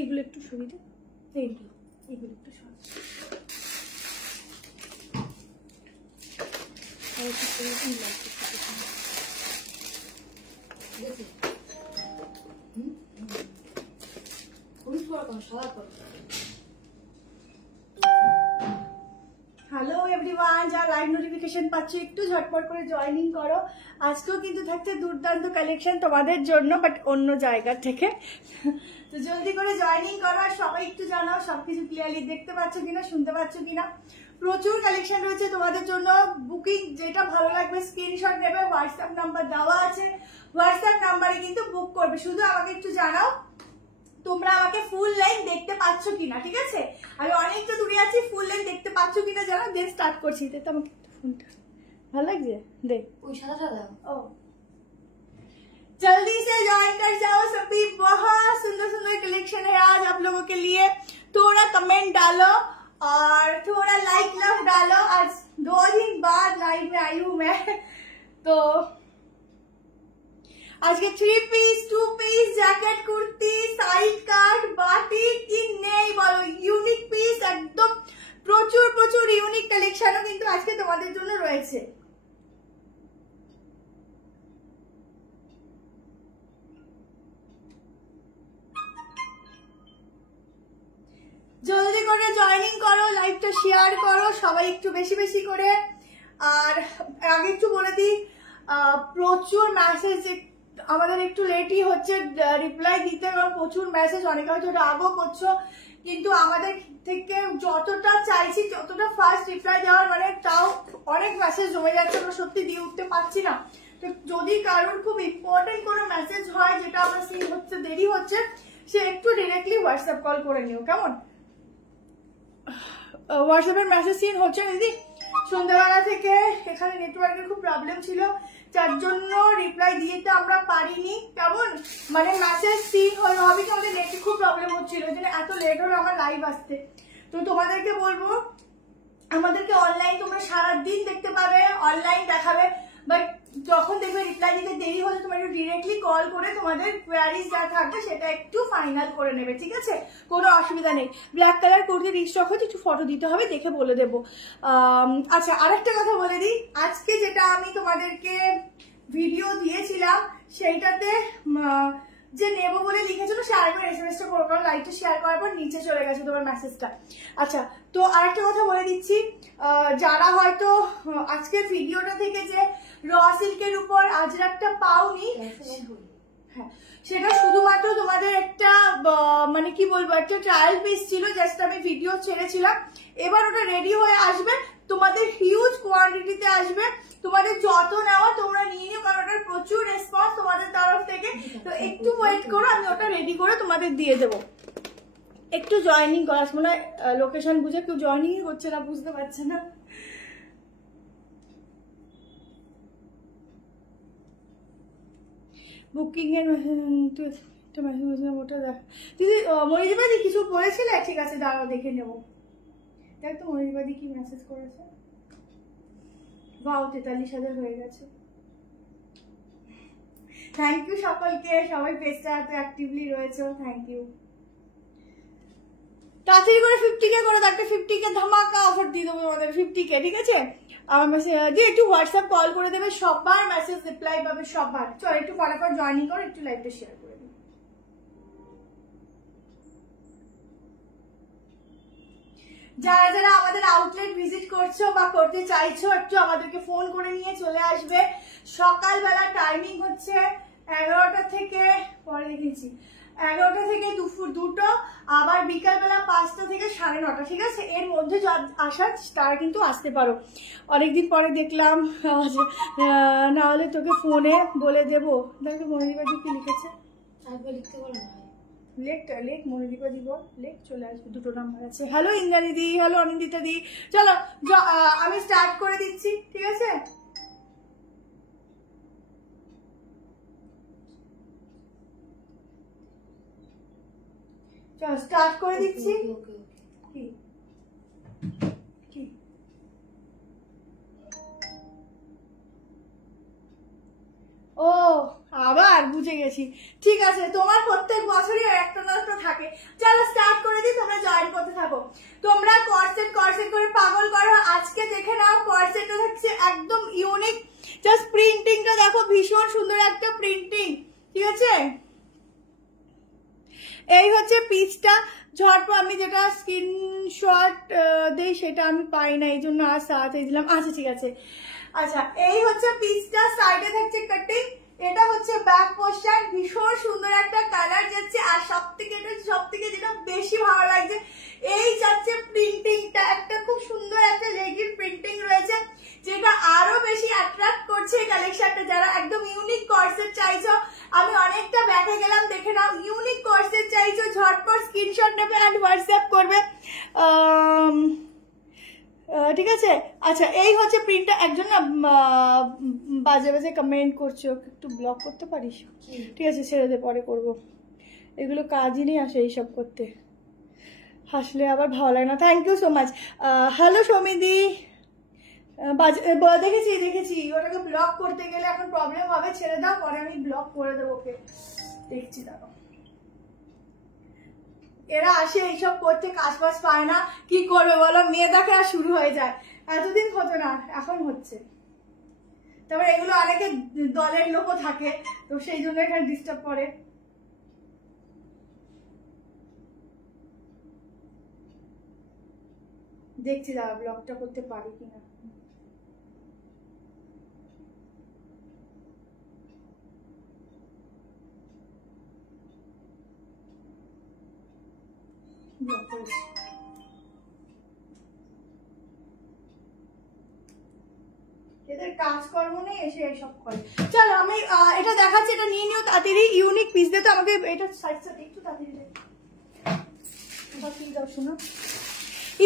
এইগুলো একটু সুবিধা, এইগুলো একটু সহজ। হ্যালো এভরিওয়ান, যা লাইভ নোটিফিকেশন পাচ্ছ একটু ঝটপট করে জয়েনিং করো। আজকেও কিন্তু থাকছে দুর্দান্ত কালেকশন তোমাদের জন্য, বাট অন্য জায়গা থেকে। তো জলদি করে জয়েনিং করো আর সবাই একটু জানাও সবকিছু ক্লিয়ারলি দেখতে পাচ্ছ কিনা, শুনতে পাচ্ছ কিনা। প্রচুর কালেকশন রয়েছে তোমাদের জন্য। বুকিং যেটা ভালো লাগবে স্ক্রিনশট নেবে, হোয়াটসঅ্যাপ নাম্বার দেওয়া আছে, হোয়াটসঅ্যাপ নাম্বারে কিন্তু বুক করবে। শুধু আমাকে একটু জানাও তোমরা আমাকে ফুল লাইন দেখতে পাচ্ছ কিনা, ঠিক আছে? আমি অনেকটা দূরে আছি, ফুল লাইন দেখতে পাচ্ছ কিনা জানাও, দেন স্টার্ট করছি। তো আমাকে ফোনটা ভালো লাগছে, দেখ ওই সাদা সাদা। ओ जल्दी से ज्वाइन कर जाओ सभी, बहुत सुंदर सुंदर कलेक्शन है आज आप लोगों के लिए। थोड़ा कमेंट डालो और थोड़ा लाइक लव डालो। आज 2 दिन बाद लाइव में आई हूँ मैं। तो आज के 3 piece 2 piece jacket kurti side काट बाटिक की नहीं बोलो ইউনিক পিস, একদম প্রচুর প্রচুর ইউনিক কালেকশনও কিন্তু আজকে তোমাদের জন্য রয়েছে। জলদি করে জয়েনিং করো, লাইভটা শেয়ার করো সবাই একটু বেশি বেশি করে। আর আগে একটু বলে দিই, প্রচুর মেসেজ আমাদের একটু লেটই হচ্ছে রিপ্লাই দিতে, কারণ প্রচুর মেসেজ, অনেকে হয়তো রাগও করছো, কিন্তু আমাদের থেকে যতটা চাইছি ততটা ফার্স্ট রিপ্লাই দেওয়ার, মানে তাও অনেক মেসেজ জমে যাচ্ছে, আমরা সত্যি দিয়ে উঠতে পারছি না। তো যদি কারোর খুব ইম্পর্টেন্ট কোনো মেসেজ হয় যেটা আমার সিন হচ্ছে, দেরি হচ্ছে, সে একটু ডিরেক্টলি হোয়াটসঅ্যাপ কল করে নিও, কেমন? হোয়াটসঅ্যাপের মেসেজ সিন হচ্ছে দিদি, সন্ধ্যাবেলা থেকে এখানে নেটওয়ার্কের খুব প্রবলেম ছিল, যার জন্য রিপ্লাই দিতে আমরা পারিনি, কেমন? মানে মেসেজ সিন হবে কি আমাদের নেটে খুব প্রবলেম হচ্ছিল, যে এত লেট হলো আমার লাইভ আসতে। তো তোমাদেরকে বলবো আমাদেরকে অনলাইন তোমরা সারাদিন দেখতে পাবে, অনলাইন দেখাবে, বাট যখন দেখবে রিপ্লাই দিতে দেরি হলে তোমরা একটু ডিরেক্টলি কল করে তোমাদের কোয়ারিজ যা থাকবে সেটা একটু ফাইনাল করে নেবে, ঠিক আছে? কোনো অসুবিধা নেই। ব্ল্যাক কালার কুর্তি রিস্টক হচ্ছে, একটু ফটো দিতে হবে, দেখে বলে দেবো। আচ্ছা, আরেকটা কথা বলে দিই, আজকে যেটা আমি তোমাদেরকে ভিডিও দিয়েছিলাম সেইটাতে যে নেবো বলে লিখেছিল সে আরেকবার এসএমএসটা করবো, কারণ লাইভটা শেয়ার করার পর নিচে চলে গেছে তোমার মেসেজটা। আচ্ছা, তো আরেকটা কথা বলে দিচ্ছি, যারা হয়তো আজকের ভিডিওটা থেকে যে র সিল্কের উপর আজরাকটা পাওনি, হ্যাঁ সেটা শুধুমাত্র তোমাদের একটা মানে কি বলবো, একটা ট্রায়াল পিস ছিল, জাস্ট আমি ভিডিও ছেড়েছিলাম। এবার ওটা রেডি হয়ে আসবে, তোমাদের হিউজ কোয়ান্টিটিতে আসবে, তোমাদের যত নেওয়া তোমরা নিয়ে নিও, কারণ ওটার প্রচুর রেসপন্স তোমাদের তরফ থেকে। তো একটু ওয়েট করো, আমি ওটা রেডি করে তোমাদের দিয়ে দেবো। একটু জয়েনিং করা, মনে হয় লোকেশন বুঝে কেউ জয়েনিংই করছে না, বুঝতে পারছে না। বুকিং এর ওটা দেখ দিদি, মনিদীপাদি কিছু বলেছিলে? ঠিক আছে দাঁড়াও দেখে নেবো। দেখ তো মনিদীপাদি কি মেসেজ করেছে। বাও 43,000 হয়ে গেছে। থ্যাংক ইউ সকলকে, সবাই পেজটা এত অ্যাক্টিভলি রয়েছে, থ্যাংক ইউ। তাড়াতাড়ি করে 50K করে দাও, একটা 50K ধামাকা অফার দিয়ে দেবো তোমাদের, 50K, ঠিক আছে? আমার মেসেজ দিয়ে একটু হোয়াটসঅ্যাপ কল করে দেবে, সবার মেসেজ রিপ্লাই পাবে সবার। চল একটু ফটাফট জয়েনিং করো, একটু লাইভটা শেয়ার করে দিই। যারা যারা আমাদের আউটলেট ভিজিট করছো বা করতে চাইছো, একটু আমাদেরকে ফোন করে নিয়ে চলে আসবে। সকালবেলা টাইমিং হচ্ছে 11টা থেকে, পরে লিখেছি 11টা থেকে দুপুর 2টো, আবার বিকালবেলা 5টা থেকে 9:30, ঠিক আছে? এর মধ্যে আসার তারা কিন্তু আসতে পারো। অনেকদিন পরে দেখলাম, না হলে তোকে ফোনে বলে দেবো। দেখো মনিদীপাদি কি লিখেছে, লিখতে পারো না, লেখ মনিদীপাদি বল, লেখ, চলে আসবে, 2টো নাম্বার আছে। হ্যালো ইন্দ্রাণী দি, হ্যালো অনিন্দিতা দি। চলো আমি স্টার্ট করে দিচ্ছি, ঠিক আছে? চলো স্টার্ট করে দিচ্ছি। ও আবার থাক, বুঝে গেছি। ঠিক আছে, তোমার প্রত্যেক বছরই একটা না একটা থাকে। চলো স্টার্ট করে দিই, তোমরা জয়েন করতে থাকো। তোমরা কর্সেট কর্সেট করে পাগল করো। আজকে দেখে নাও, কর্সেটটা হচ্ছে একদম ইউনিক। জাস্ট প্রিন্টিংটা দেখো, ভীষণ সুন্দর একটা প্রিন্টিং। ঠিক আছে, এই হচ্ছে পিসটা। ঝটপট আমি যেটা স্ক্রিনশট দেই সেটা আমি পাই না, এই জন্য আর সাথে দিলাম। আচ্ছা ঠিক আছে। আচ্ছা, এই হচ্ছে পিসটা, সাইডে থাকছে কাটিং। এটা হচ্ছে ব্যাক পোর্শন, ভীষণ সুন্দর একটা কালার যাচ্ছে। আর সব থেকে যেটা বেশি ভালো লাগছে, এই যাচ্ছে প্রিন্টিংটা, একটা খুব সুন্দর একটা লেগির প্রিন্টিং রয়েছে, যেটা আরো বেশি অ্যাট্রাক্ট করছে এই কালেকশনটা। যারা একদম ইউনিক কর্সেট চাইছো, আমি অনেকটা ব্যাকে গেলাম, দেখে নাও। ইউনিক কর্সেট চাইছো, ঝটপট স্ক্রিনশট নেবে অ্যান্ড হোয়াটসঅ্যাপ করবে। ঠিক আছে। আচ্ছা, এই হচ্ছে প্রিন্টটা। একজন না বাজে বাজে কমেন্ট করছে, ওকে একটু ব্লক করতে পারিস? ঠিক আছে, ছেড়ে দে, পরে করবো। এগুলো কাজই নেই আসে এইসব করতে, হাসলে আবার ভালো লাগে না। Thank you so much. Hello সমিদি, দেখেছি ওটাকে ব্লক করতে গেলে এখন প্রবলেম হবে, ছেড়ে দাও, পরে আমি ব্লক করে দেবো ওকে। দেখছি, দাঁড়াও। এরা আসে এইসব করতে, কাজ বাজ পায় না, কি করবে বলো? মেয়ে দেখে আর শুরু হয়ে যায়। এতদিন হতো না, এখন হচ্ছে। তারপরে এগুলো অনেকে দলের লোকও থাকে, তো সেই জন্য এখানে ডিস্টার্ব করে। দেখছি দাঁড়া, ব্লগটা করতে পারি কিনা। এদের কাজকর্ম নেই, এসে এইসব করে। চলো আমি এটা দেখাচ্ছি, এটা নিয়ে নিও তাড়াতাড়ি। ইউনিক পিস দিয়ে তো আমাকে এটা সাইজটা একটু তাড়াতাড়ি শোনো।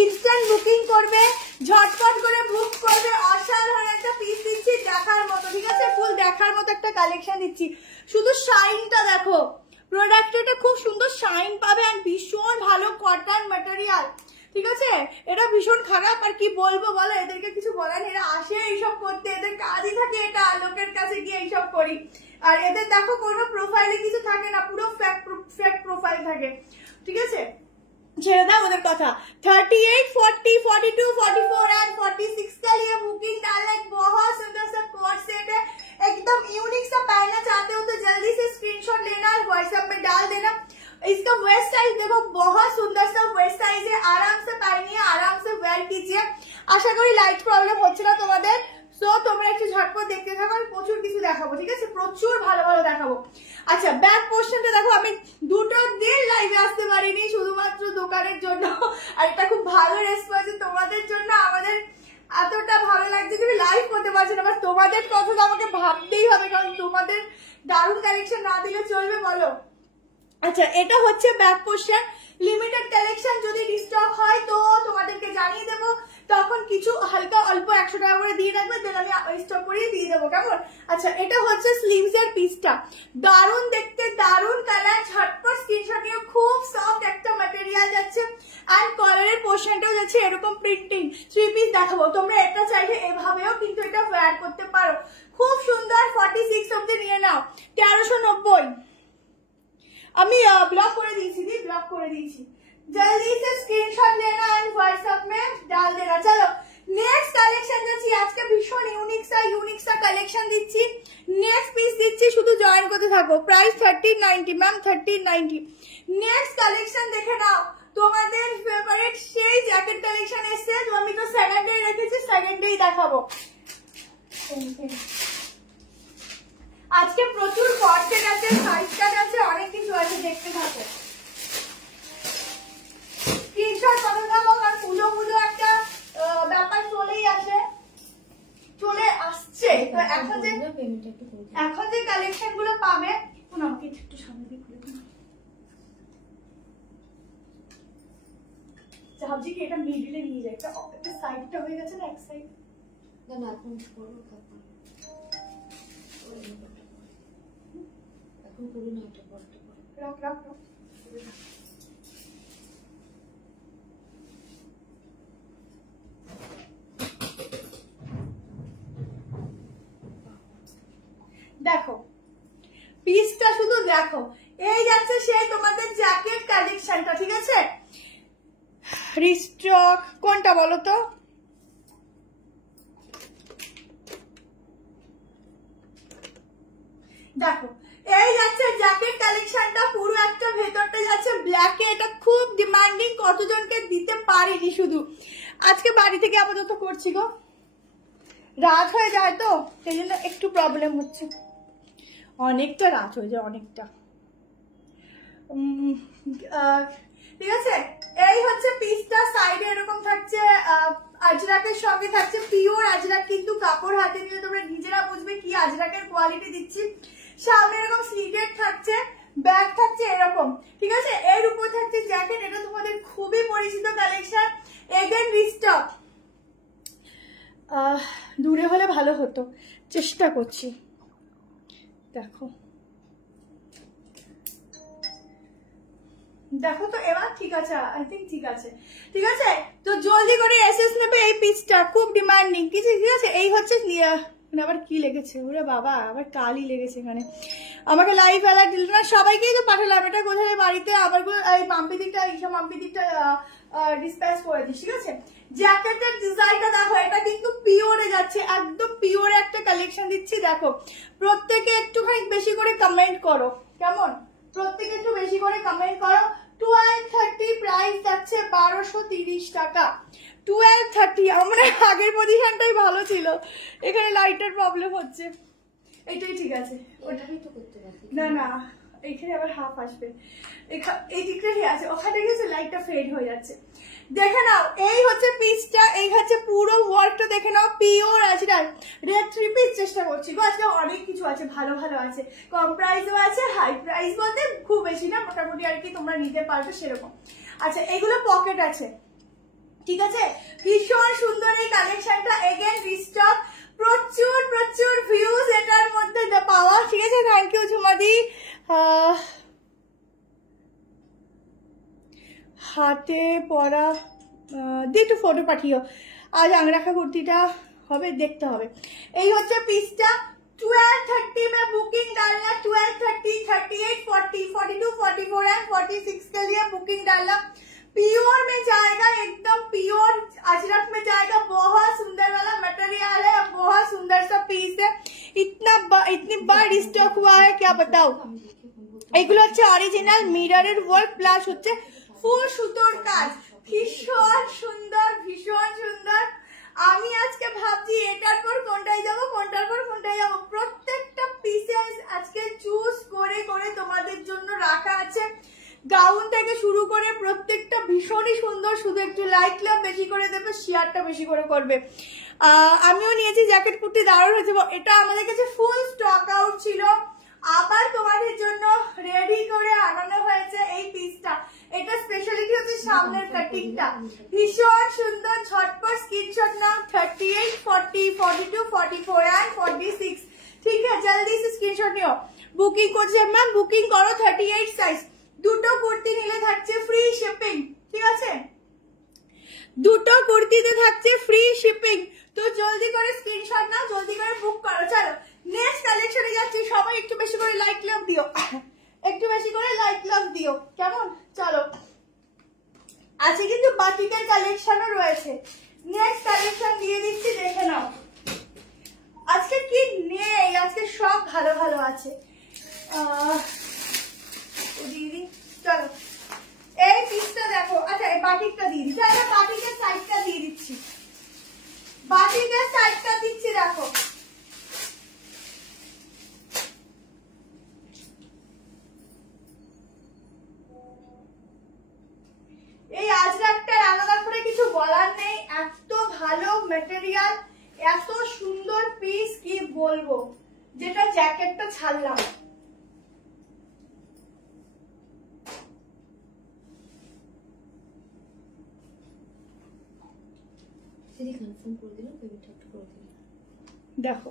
ইনস্ট্যান্ট বুকিং করবে, ঝটপট করে বুক করবে। অসাধারণ একটা পিস দিচ্ছি, দেখার মতো। ঠিক আছে, ফুল দেখার মতো একটা কালেকশন দিচ্ছি। শুধু শাইনটা দেখো, প্রোডাক্টটা খুব সুন্দর শাইন পাবে, আর ভীষণ ভালো কটন ম্যাটেরিয়াল। ঠিক আছে, এটা ভীষণ খারাপ, আর কি বলবো বলো? এদেরকে কিছু বলার নেই, এরা আসে এইসব করতে, এদের কাজই থাকে এটা, লোকের কাছে গিয়ে এইসব করি। আর এদের দেখো কোনো প্রোফাইলে কিছু থাকে না, পুরো ফেক প্রোফাইল থাকে। ঠিক আছে, ছেড়ে दाओ ওদের কথা। 38, 40, 42, 44 एंड 46 का लिए बुकिंग डालना। एक बहुत सुंदर सा कोट सेट है, एकदम यूनिक सा पहनना चाहते हो तो जल्दी से स्क्रीनशॉट लेना और व्हाट्सएप में डाल देना। इसका वेस्ट साइज देखो, बहुत सुंदर सा वेस्ट साइज है, आराम से पहनिए, आराम से वेयर कीजिए। आशा करी लाइट प्रॉब्लम হচ্ছে না তোমাদের। সো তোমরা একটু ঝটপট দেখতে থাকো, আমি প্রচুর কিছু দেখাবো। ঠিক আছে, প্রচুর ভালো ভালো দেখাবো। আচ্ছা, ব্যাক পোর্শনটা দেখো, আমি দুটো দিন লাইভে আসতে পারিনি শুধুমাত্র দোকানের জন্য, আর এটা খুব ভালো রেসপন্স তোমাদের জন্য। আমাদের এতটা ভালো লাগছে যে লাইভ করতে পারছি না, তোমাদের কথা তো আমাকে ভাবতেই হবে, কারণ তোমাদের দারুণ কালেকশন না দিলে চলবে বলো? আচ্ছা, এটা হচ্ছে ব্যাক পোর্শন, লিমিটেড কালেকশন। যদি রিস্টক হয় তো তোমাদেরকে জানিয়ে দেবো, তখন কিছু হালকা অল্প 100 টাকা করে দিয়ে রাখবে, দেন আমি স্টক করে দিয়ে দেবো, কেমন? আচ্ছা, এটা হচ্ছে স্লিভস এর পিসটা, দারুণ দেখতে, দারুণ কালার। ঝটপট স্ক্রিনশট নিয়ে, খুব সফট একটা ম্যাটেরিয়াল যাচ্ছে, আর কলারের পোর্শনটাও যাচ্ছে এরকম প্রিন্টিং। 3 পিস দেখাবো, তোমরা এটা চাইলে এভাবেও কিন্তু এটা ওয়্যার করতে পারো, খুব সুন্দর। 46 অব্দি নিয়ে নাও, 1390। আমি ব্লক করে দিয়েছি, ব্লক করে দিয়েছি। जल्दी से स्क्रीनशॉट लेना एंड व्हाट्सएप में डाल देना। चलो नेक्स्ट কালেকশন যাচ্ছি, আজকে ভীষণ ইউনিক সা কালেকশন দিচ্ছি। নেক্সট পিস দিচ্ছি, শুধু জয়েন করতে থাকো। Price 1390 ma'am, 1390। নেক্সট কালেকশন দেখে নাও, তোমাদের ফেভারিট সেই জ্যাকেট কালেকশন এসেছে, তো আমি তো সেকেন্ড ডে রেখেছি, সেকেন্ড ডেই দেখাবো। আজকে প্রচুর কর্সেট আছে, সাইজ কাট আছে, অনেক কিছু আছে, দেখতে থাকো। স্ক্রিনশট করতে থাকো, কারণ পুজো একটা ব্যাপার চলেই আসে, চলে আসছে। তো এখন যে কালেকশন গুলো পাবে, আমাকে একটু সামনে দিয়ে খুলে দিন। ভাবছি কি এটা মিডলে নিয়ে যায়, একটা সাইডটা হয়ে গেছে না, এক সাইড না এখন করবো, এখন করি না, এটা পড়তে রাখ রাখ রাখ। দেখো পিসটা শুধু দেখো। এই যাচ্ছে সেই তোমাদের জ্যাকেট কালেকশনটা, ঠিক আছে? রিস্টক কোনটা বলো তো? দেখো এই যাচ্ছে জ্যাকেট কালেকশনটা, পুরো একটা ভেতরটা যাচ্ছে ব্ল্যাকে। এটা খুব ডিমান্ডিং, কতজনকে দিতে পারিনি, শুধু আজকে বাড়ি থেকে আপাতত করছি গো, রাত হয়ে যায় তো সেই জন্য একটু প্রবলেম হচ্ছে, অনেকটা রাত হয়ে যায় অনেকটা। ঠিক আছে, এই হচ্ছে পিসটা, সাইডে এরকম থাকছে আজরাকের সঙ্গে থাকছে পিওর আজরাক, কিন্তু কাপড় হাতে নিয়ে তোমরা নিজেরা বুঝবে কি আজরাকের কোয়ালিটি দিচ্ছি। সামনে এরকম স্লিটেড থাকছে, ব্যাগ থাকছে এরকম, ঠিক আছে? এর উপর থাকছে জ্যাকেট, এটা তোমাদের খুবই পরিচিত কালেকশন, এগেন রিস্টক। দূরে হলে ভালো হতো, চেষ্টা করছি। দেখো দেখো তো এবার ঠিক আছে, আই থিঙ্ক ঠিক আছে, ঠিক আছে? তো জলদি করে এসএস নেবে, এই পিসটা খুব ডিমান্ডিং, ঠিক আছে? এই হচ্ছে আবার কি লেগেছে, ওরে বাবা আবার কালি লেগেছে এখানে, আমাকে লাইভ অ্যালার্ট দিল না, সবাইকেই তো পাঠালাম। এটা কোথায় বাড়িতে আবার এই মাম্পি দিকটা, এইসব মাম্পি দিকটা ডিসপ্যাচ করে দিস, ঠিক আছে? জ্যাকেটের ডিজাইনটা দেখো, এটা কিন্তু পিওরে যাচ্ছে, একদম পিওরে একটা কালেকশন দিচ্ছি। দেখো প্রত্যেকে একটুখানি বেশি করে কমেন্ট করো, কেমন? প্রত্যেকে একটু বেশি করে কমেন্ট করো। 1230 প্রাইস যাচ্ছে 1230 টাকা, 1230। আমরা আগের পজিশনটাই ভালো ছিল, এখানে লাইটের প্রবলেম হচ্ছে, এটাই ঠিক আছে। ওটাই তো করতে পারছি না না, এইখানে আবার হাফ আসবে, এই দিকটাই আছে, ওখানে গেছে লাইটটা ফেড হয়ে যাচ্ছে। দেখে নাও এই হচ্ছে পিসটা, এই হচ্ছে পুরো ওয়ার্কটা দেখে নাও, পিওর আজরাক রেড 3 পিস। চেষ্টা করছি গো, আজকে অনেক কিছু আছে, ভালো ভালো আছে, কম প্রাইসও আছে, হাই প্রাইস বলতে খুব বেশি না, মোটামুটি আর কি তোমরা নিতে পারবে সেরকম। আচ্ছা এইগুলো পকেট আছে, ঠিক আছে? ভীষণ সুন্দর এই কালেকশনটা, এগেন রিস্টক, প্রচুর প্রচুর ভিউজ এটার মধ্যে পাওয়া, ঠিক আছে? থ্যাংক ইউ ঝুমাদি। হাতে পরা দিয়ে একটু ফটো পাঠিও, আজ আংরাখা কুর্তিটা হবে, দেখতে হবে। এই হচ্ছে পিসটা, 1230 में बुकिंग डालना, 1230, 38, 40, 42, 44 एंड 46 के लिए बुकिंग डालना। प्योर में जाएगा, एकदम प्योर अजरक में जाएगा, बहुत सुंदर वाला मटेरियल है, बहुत सुंदर सा पीस है, इतनी बार स्टॉक हुआ है क्या बताओ। এগুলো হচ্ছে অরিজিনাল মিররের ওয়ার্ক প্লাস হচ্ছে ফুল সুতোর কাজ, ভীষণ সুন্দর, ভীষণ সুন্দর। আমি আজকে ভাবছি এটার পর কোনটায় যাবো, কোনটার পর কোনটায় যাবো, প্রত্যেকটা পিসেস আজকে চুজ করে করে তোমাদের জন্য রাখা আছে। গাউন থেকে শুরু করে প্রত্যেকটা ভীষণই সুন্দর, শুধু একটু লাইক লাভ বেশি করে দেবে, শেয়ারটা বেশি করে করবে। আমিও নিয়েছি জ্যাকেট কুর্তি, দারুণ হয়েছে। এটা আমাদের কাছে ফুল স্টক আউট ছিল, আবার তোমাদের জন্য রেডি করে আনানো হয়েছে এই পিসটা। এটা স্পেশালিটি হচ্ছে সামনের কাটিংটা, ভীষণ সুন্দর। ঝটপট স্ক্রিনশট নাও, 38, 40, 42, 44 एंड 46, ঠিক আছে? জলদি সে স্ক্রিনশট নিও। বুকিং করছে ম্যাম, বুকিং করো 38 সাইজ। দুটো কুর্তি নিলে থাকছে ফ্রি শিপিং, ঠিক আছে? দুটো কুর্তিতে থাকছে ফ্রি শিপিং, তো জলদি করে স্ক্রিনশট নাও, জলদি করে বুক করো। চলো নেক্সট কালেকশনে যাচ্ছি, সবাই একটু বেশি করে লাইক লাভ দিও, একটু বেশি করে লাইক লাভ দিও, কেমন? চলো আছে কিন্তু বাটিকের কালেকশনও রয়েছে, নেক্সট কালেকশন দিয়ে দিচ্ছি, দেখে নাও। আজকে কি নেই, আজকে সব ভালো ভালো আছে। দিদি চলো এই পিসটা দেখো, আচ্ছা এই বাটিকটা দিয়ে দিচ্ছি, আচ্ছা বাটিকের সাইডটা দিয়ে দিচ্ছি, বাটিকের সাইডটা দিচ্ছি। দেখো এই আজরাকটার আলাদা করে কিছু বলার নেই, এত ভালো ম্যাটেরিয়াল, এত সুন্দর পিস, কি বলবো। যেটা জ্যাকেটটা ছাড়লাম, দেখো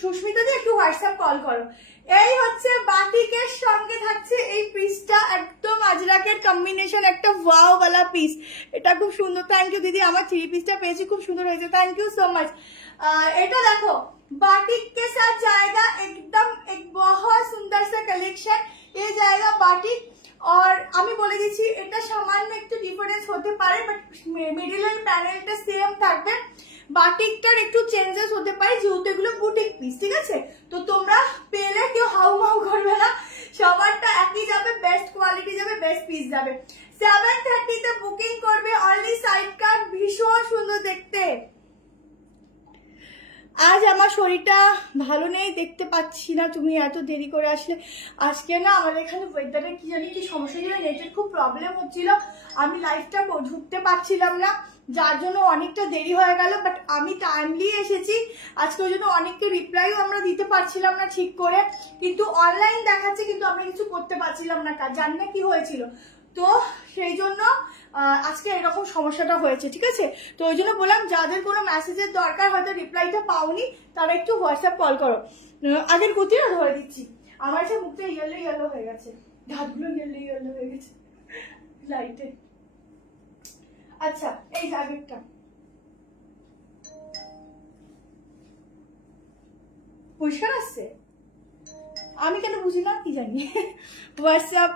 সুস্মিতা জি একটু হোয়াটসঅ্যাপ কল করো। এই হচ্ছে বাটিকের সঙ্গে থাকছে এই পিসটা, একদম আজরাকের কম্বিনেশন, একটা ওয়াও वाला পিস, এটা খুব সুন্দর। থ্যাংক ইউ দিদি, আমার 3 পিসটা পেয়েছি, খুব সুন্দর হয়েছে, থ্যাংক ইউ সো মাচ। এটা দেখো बाटिक के साथ जाएगा एकदम एक बहुत सुंदर सा कलेक्शन ये जाएगा बाटिक और আমি বলে দিচ্ছি এটা সামান্য একটু ডিফারেন্স হতে পারে বাট মিডলের প্যানেলটা সেম থাকবে বাটিকটার একটু চেঞ্জেস হতে পারে যেহেতু এগুলো বুটিক পিস ঠিক আছে তো তোমরা পেলে কেউ হাউ হাউ করবে না সবারটা একই যাবে বেস্ট কোয়ালিটি যাবে বেস্ট পিস যাবে 7:30 তে বুকিং করবে অনলি সাইড কাট ভীষণ সুন্দর দেখতে আজ আমার শরীরটা ভালো নেই দেখতে পাচ্ছি না তুমি এত দেরি করে আসলে আজকে না আমাদের এখানে ওয়েদারে কি জানি কি সমস্যা ছিল নেটের খুব প্রবলেম হচ্ছিল আমি লাইভটা ঢুকতে পারছিলাম না যার জন্য অনেকটা দেরি হয়ে গেল বাট আমি টাইমলি এসেছি আজকে ওই জন্য অনেককে রিপ্লাইও আমরা দিতে পারছিলাম না ঠিক করে কিন্তু অনলাইন দেখাচ্ছে কিন্তু আমরা কিছু করতে পারছিলাম না কাজ জানি না কি হয়েছিল তো সেই জন্য আজকে এরকম সমস্যাটা হয়েছে ঠিক আছে তো ওই জন্য বললাম যাদের কোনো মেসেজের দরকার হয়তো রিপ্লাইটা পাওনি তারা একটু হোয়াটসঅ্যাপ কল করো আগের গতিটা ধরে দিচ্ছি আমার সে মুখটা ইয়েলো ইয়েলো হয়ে গেছে দাঁতগুলো ইয়েলো ইয়েলো হয়ে গেছে লাইটে আচ্ছা এই আগেরটা পরিষ্কার আসছে আমি কেন বুঝি না কি জানি व्हाट्सएप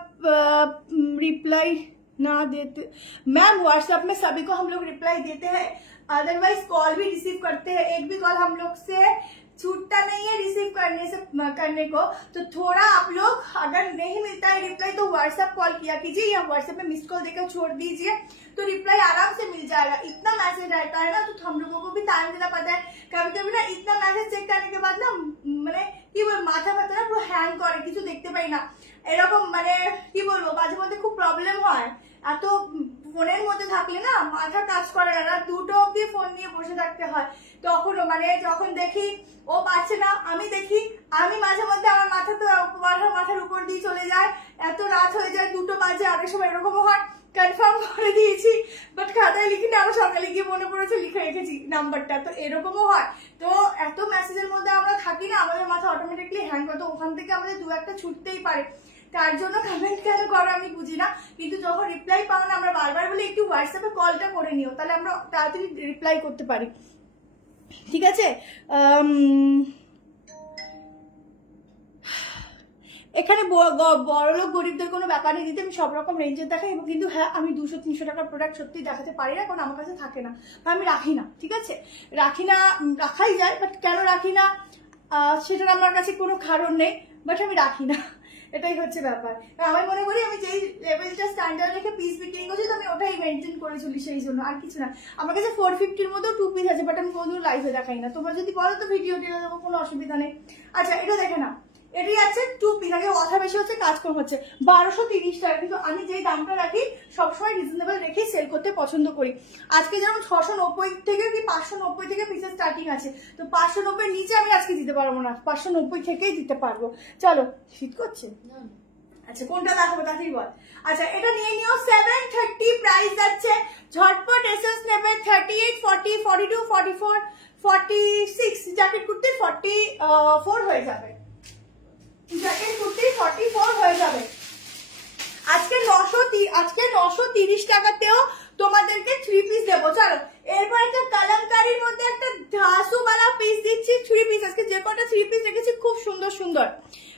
रिप्लाई ना देते मैम व्हाट्सएप में सभी को हम लोग रिप्लाई देते हैं अदरवाइज कॉल भी रिसीव करते हैं एक भी कॉल हम लोग से छूटता नहीं है रिसीव करने को तो थोड़ा आप लोग अगर नहीं मिलता है रिप्लाई तो व्हाट्सएप कॉल किया कीजिए या व्हाट्सएप में मिस कॉल देकर छोड़ दीजिए तो रिप्लाई आराम से मिल जाएगा इतना मैसेज रहता है ना तो हम लोगों को भी टाइम देना पड़ता है कभी कभी ना इतना मैसेज चेक करने के बाद ना मैंने কি বল মাথা ব্যথা না পুরো হ্যাং করে কিছু দেখতে পাই না এরকম মানে কি বলবো মাঝে মধ্যে খুব প্রবলেম হয় এত ফোনের মধ্যে থাকলে না মাথা কাজ করে না দুটো অব্দি ফোন নিয়ে বসে থাকতে হয় তখনও মানে যখন দেখি ও পাচ্ছে না আমি দেখি আমি মাঝে মধ্যে আমার মাথা তো মাথার উপর দিয়ে চলে যায় এত রাত হয়ে যায় 2টো বাজে অনেক সময় এরকমও হয় কনফার্ম করে দিয়েছি বাট খাতায় লিখি না আমার সকালে গিয়ে মনে পড়েছে লিখে রেখেছি নাম্বারটা তো এরকমও হয় তো এত মেসেজের মধ্যে আমরা থাকি না আমাদের মাথা অটোমেটিকলি হ্যাং করে তো ওখান থেকে আমাদের 2-1টা ছুটতেই পারে তার জন্য কমেন্ট কেন করো আমি বুঝি না কিন্তু যখন রিপ্লাই পাও না আমরা বারবার বলি একটু হোয়াটসঅ্যাপে কলটা করে নিও তাহলে আমরা তাড়াতাড়ি রিপ্লাই করতে পারি ঠিক আছে এখানে বড়লোক গরিবদের কোনো ব্যাপার নেই দিতে আমি সব রকম রেঞ্জের দেখাই কিন্তু হ্যাঁ আমি 200-300 টাকার প্রোডাক্ট সত্যি দেখাতে পারি না কারণ আমার কাছে থাকে না আমি রাখি না ঠিক আছে রাখি না রাখাই যায় বাট কেন রাখি না সেটার আমার কাছে কোনো কারণ নেই বাট আমি রাখি না এটাই হচ্ছে ব্যাপার আমি মনে করি আমি যেই লেভেলটা স্ট্যান্ডার্ড রেখে পিস বিক্রি করছি তো আমি ওটাই মেনটেন করে চলি সেই জন্য আর কিছু না আমার কাছে 450-র মধ্যেও 2 পিস আছে বাট আমি কোনোদিন লাইভে দেখাই না তোমরা যদি বলো তো ভিডিও দিয়ে দেবো কোনো অসুবিধা নেই আচ্ছা এটা দেখে না এটাই আছে 2 পিস আগে কথা বেশি হচ্ছে কাজ কম হচ্ছে 1230 টাকা কিন্তু আমি যেই দামটা রাখি সবসময় রিজনেবল রেখেই সেল করতে পছন্দ করি আজকে যেমন 690 থেকে কি 590 থেকে পিসের স্টার্টিং আছে তো 590 নিচে আমি আজকে দিতে পারবো না 590 থেকেই দিতে পারবো চলো শীত করছে আচ্ছা কোনটা দেখাবো তাড়াতাড়ি বল আচ্ছা এটা নিয়ে নিও 730 প্রাইস যাচ্ছে ঝটপট এসএস নেবে 38 40 42 44 46 জ্যাকেট কুর্তি 44 হয়ে যাবে জ্যাকেট কুর্তি 44 হয়ে যাবে আজকে 930 টাকাতেও তোমাদেরকে 3 পিস দেবো চলো এরপর একটা কালামকারীর মধ্যে একটা ধাসুওয়ালা পিস দিচ্ছি 3 পিস আজকে যে কটা 3 পিস রেখেছি খুব সুন্দর সুন্দর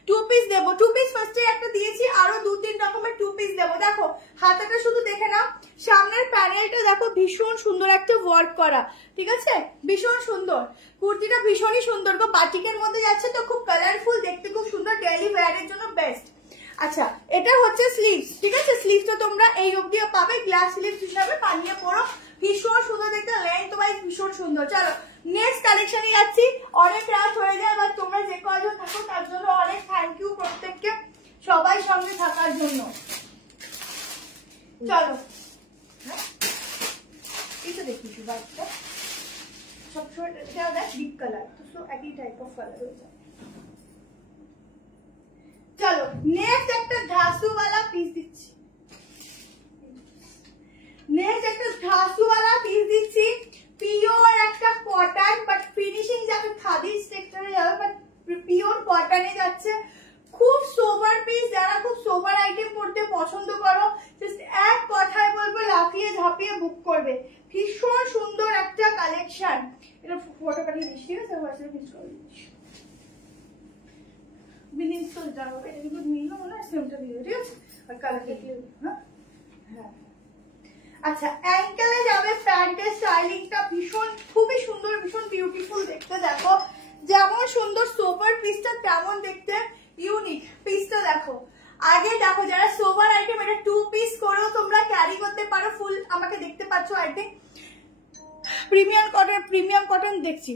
2 পিস দেবো 2 পিস ফার্স্টে একটা দিয়েছি আরো 2-3 রকমের 2 পিস দেবো দেখো হাতাটা শুধু দেখে নাও সামনের প্যানেলটা দেখো ভীষণ সুন্দর একটা ওয়ার্ক করা ঠিক আছে ভীষণ সুন্দর কুর্তিটা ভীষণই সুন্দর গো বাটিকের মধ্যে যাচ্ছে তো খুব কালারফুল দেখতে খুব সুন্দর ডেইলি ওয়্যারের জন্য বেস্ট আচ্ছা এটা হচ্ছে স্লিভস ঠিক আছে স্লিভসটা তোমরা এই অবধি পাবে গ্লাস স্লিভস হিসাবে বানিয়ে পরো ভীষণ সুন্দর দেখতে লেন্থ ওয়াইজ ভীষণ সুন্দর চলো নেক্সট কালেকশনে যাচ্ছি অনেক রাত হয়ে যায় আর তোমরা যে কয়জন থাকো তার জন্য অনেক থ্যাংক ইউ প্রত্যেককে সবাই সঙ্গে থাকার জন্য চলো এটা দেখি বাচ্চা সবসময় এটা দেখ ডিপ কালার তো একই টাইপ অফ কালার হয়ে যায় চলো নেক্সট একটা ধাসুওয়ালা পিস দিচ্ছি পিওর একটা কটন বাট ফিনিশিং যাবে খাদি সেক্টরে যাবে বাট পিওর কটনে যাচ্ছে খুব সোবার পিস যারা খুব সোবার আইটেম পড়তে পছন্দ করো জাস্ট এক কথায় বলবো লাফিয়ে ঝাঁপিয়ে বুক করবে ভীষণ সুন্দর একটা কালেকশন এটা ফটো পাঠিয়ে দিস, ঠিক আছে? হোয়াটসঅ্যাপে পিস করে দিচ্ছি। বিলিং তো যাবো, এটা কিন্তু মিললো মনে হয়, সেমটা দিও, ঠিক আছে? আর কালারটা দিয়ে দিও। হ্যাঁ হ্যাঁ। আচ্ছা, অ্যাঙ্কেলে যাবে প্যান্টের স্টাইলিংটা ভীষণ খুবই সুন্দর, ভীষণ বিউটিফুল দেখতে। দেখো যেমন সুন্দর সোভার পিসটা তেমন দেখতে ইউনিক। পিসটা দেখো, আগে দেখো যারা সোভার আইটেম, এটা 2 পিস করেও তোমরা ক্যারি করতে পারো। ফুল আমাকে দেখতে পাচ্ছ, আই থিঙ্ক প্রিমিয়াম কটন দেখছি।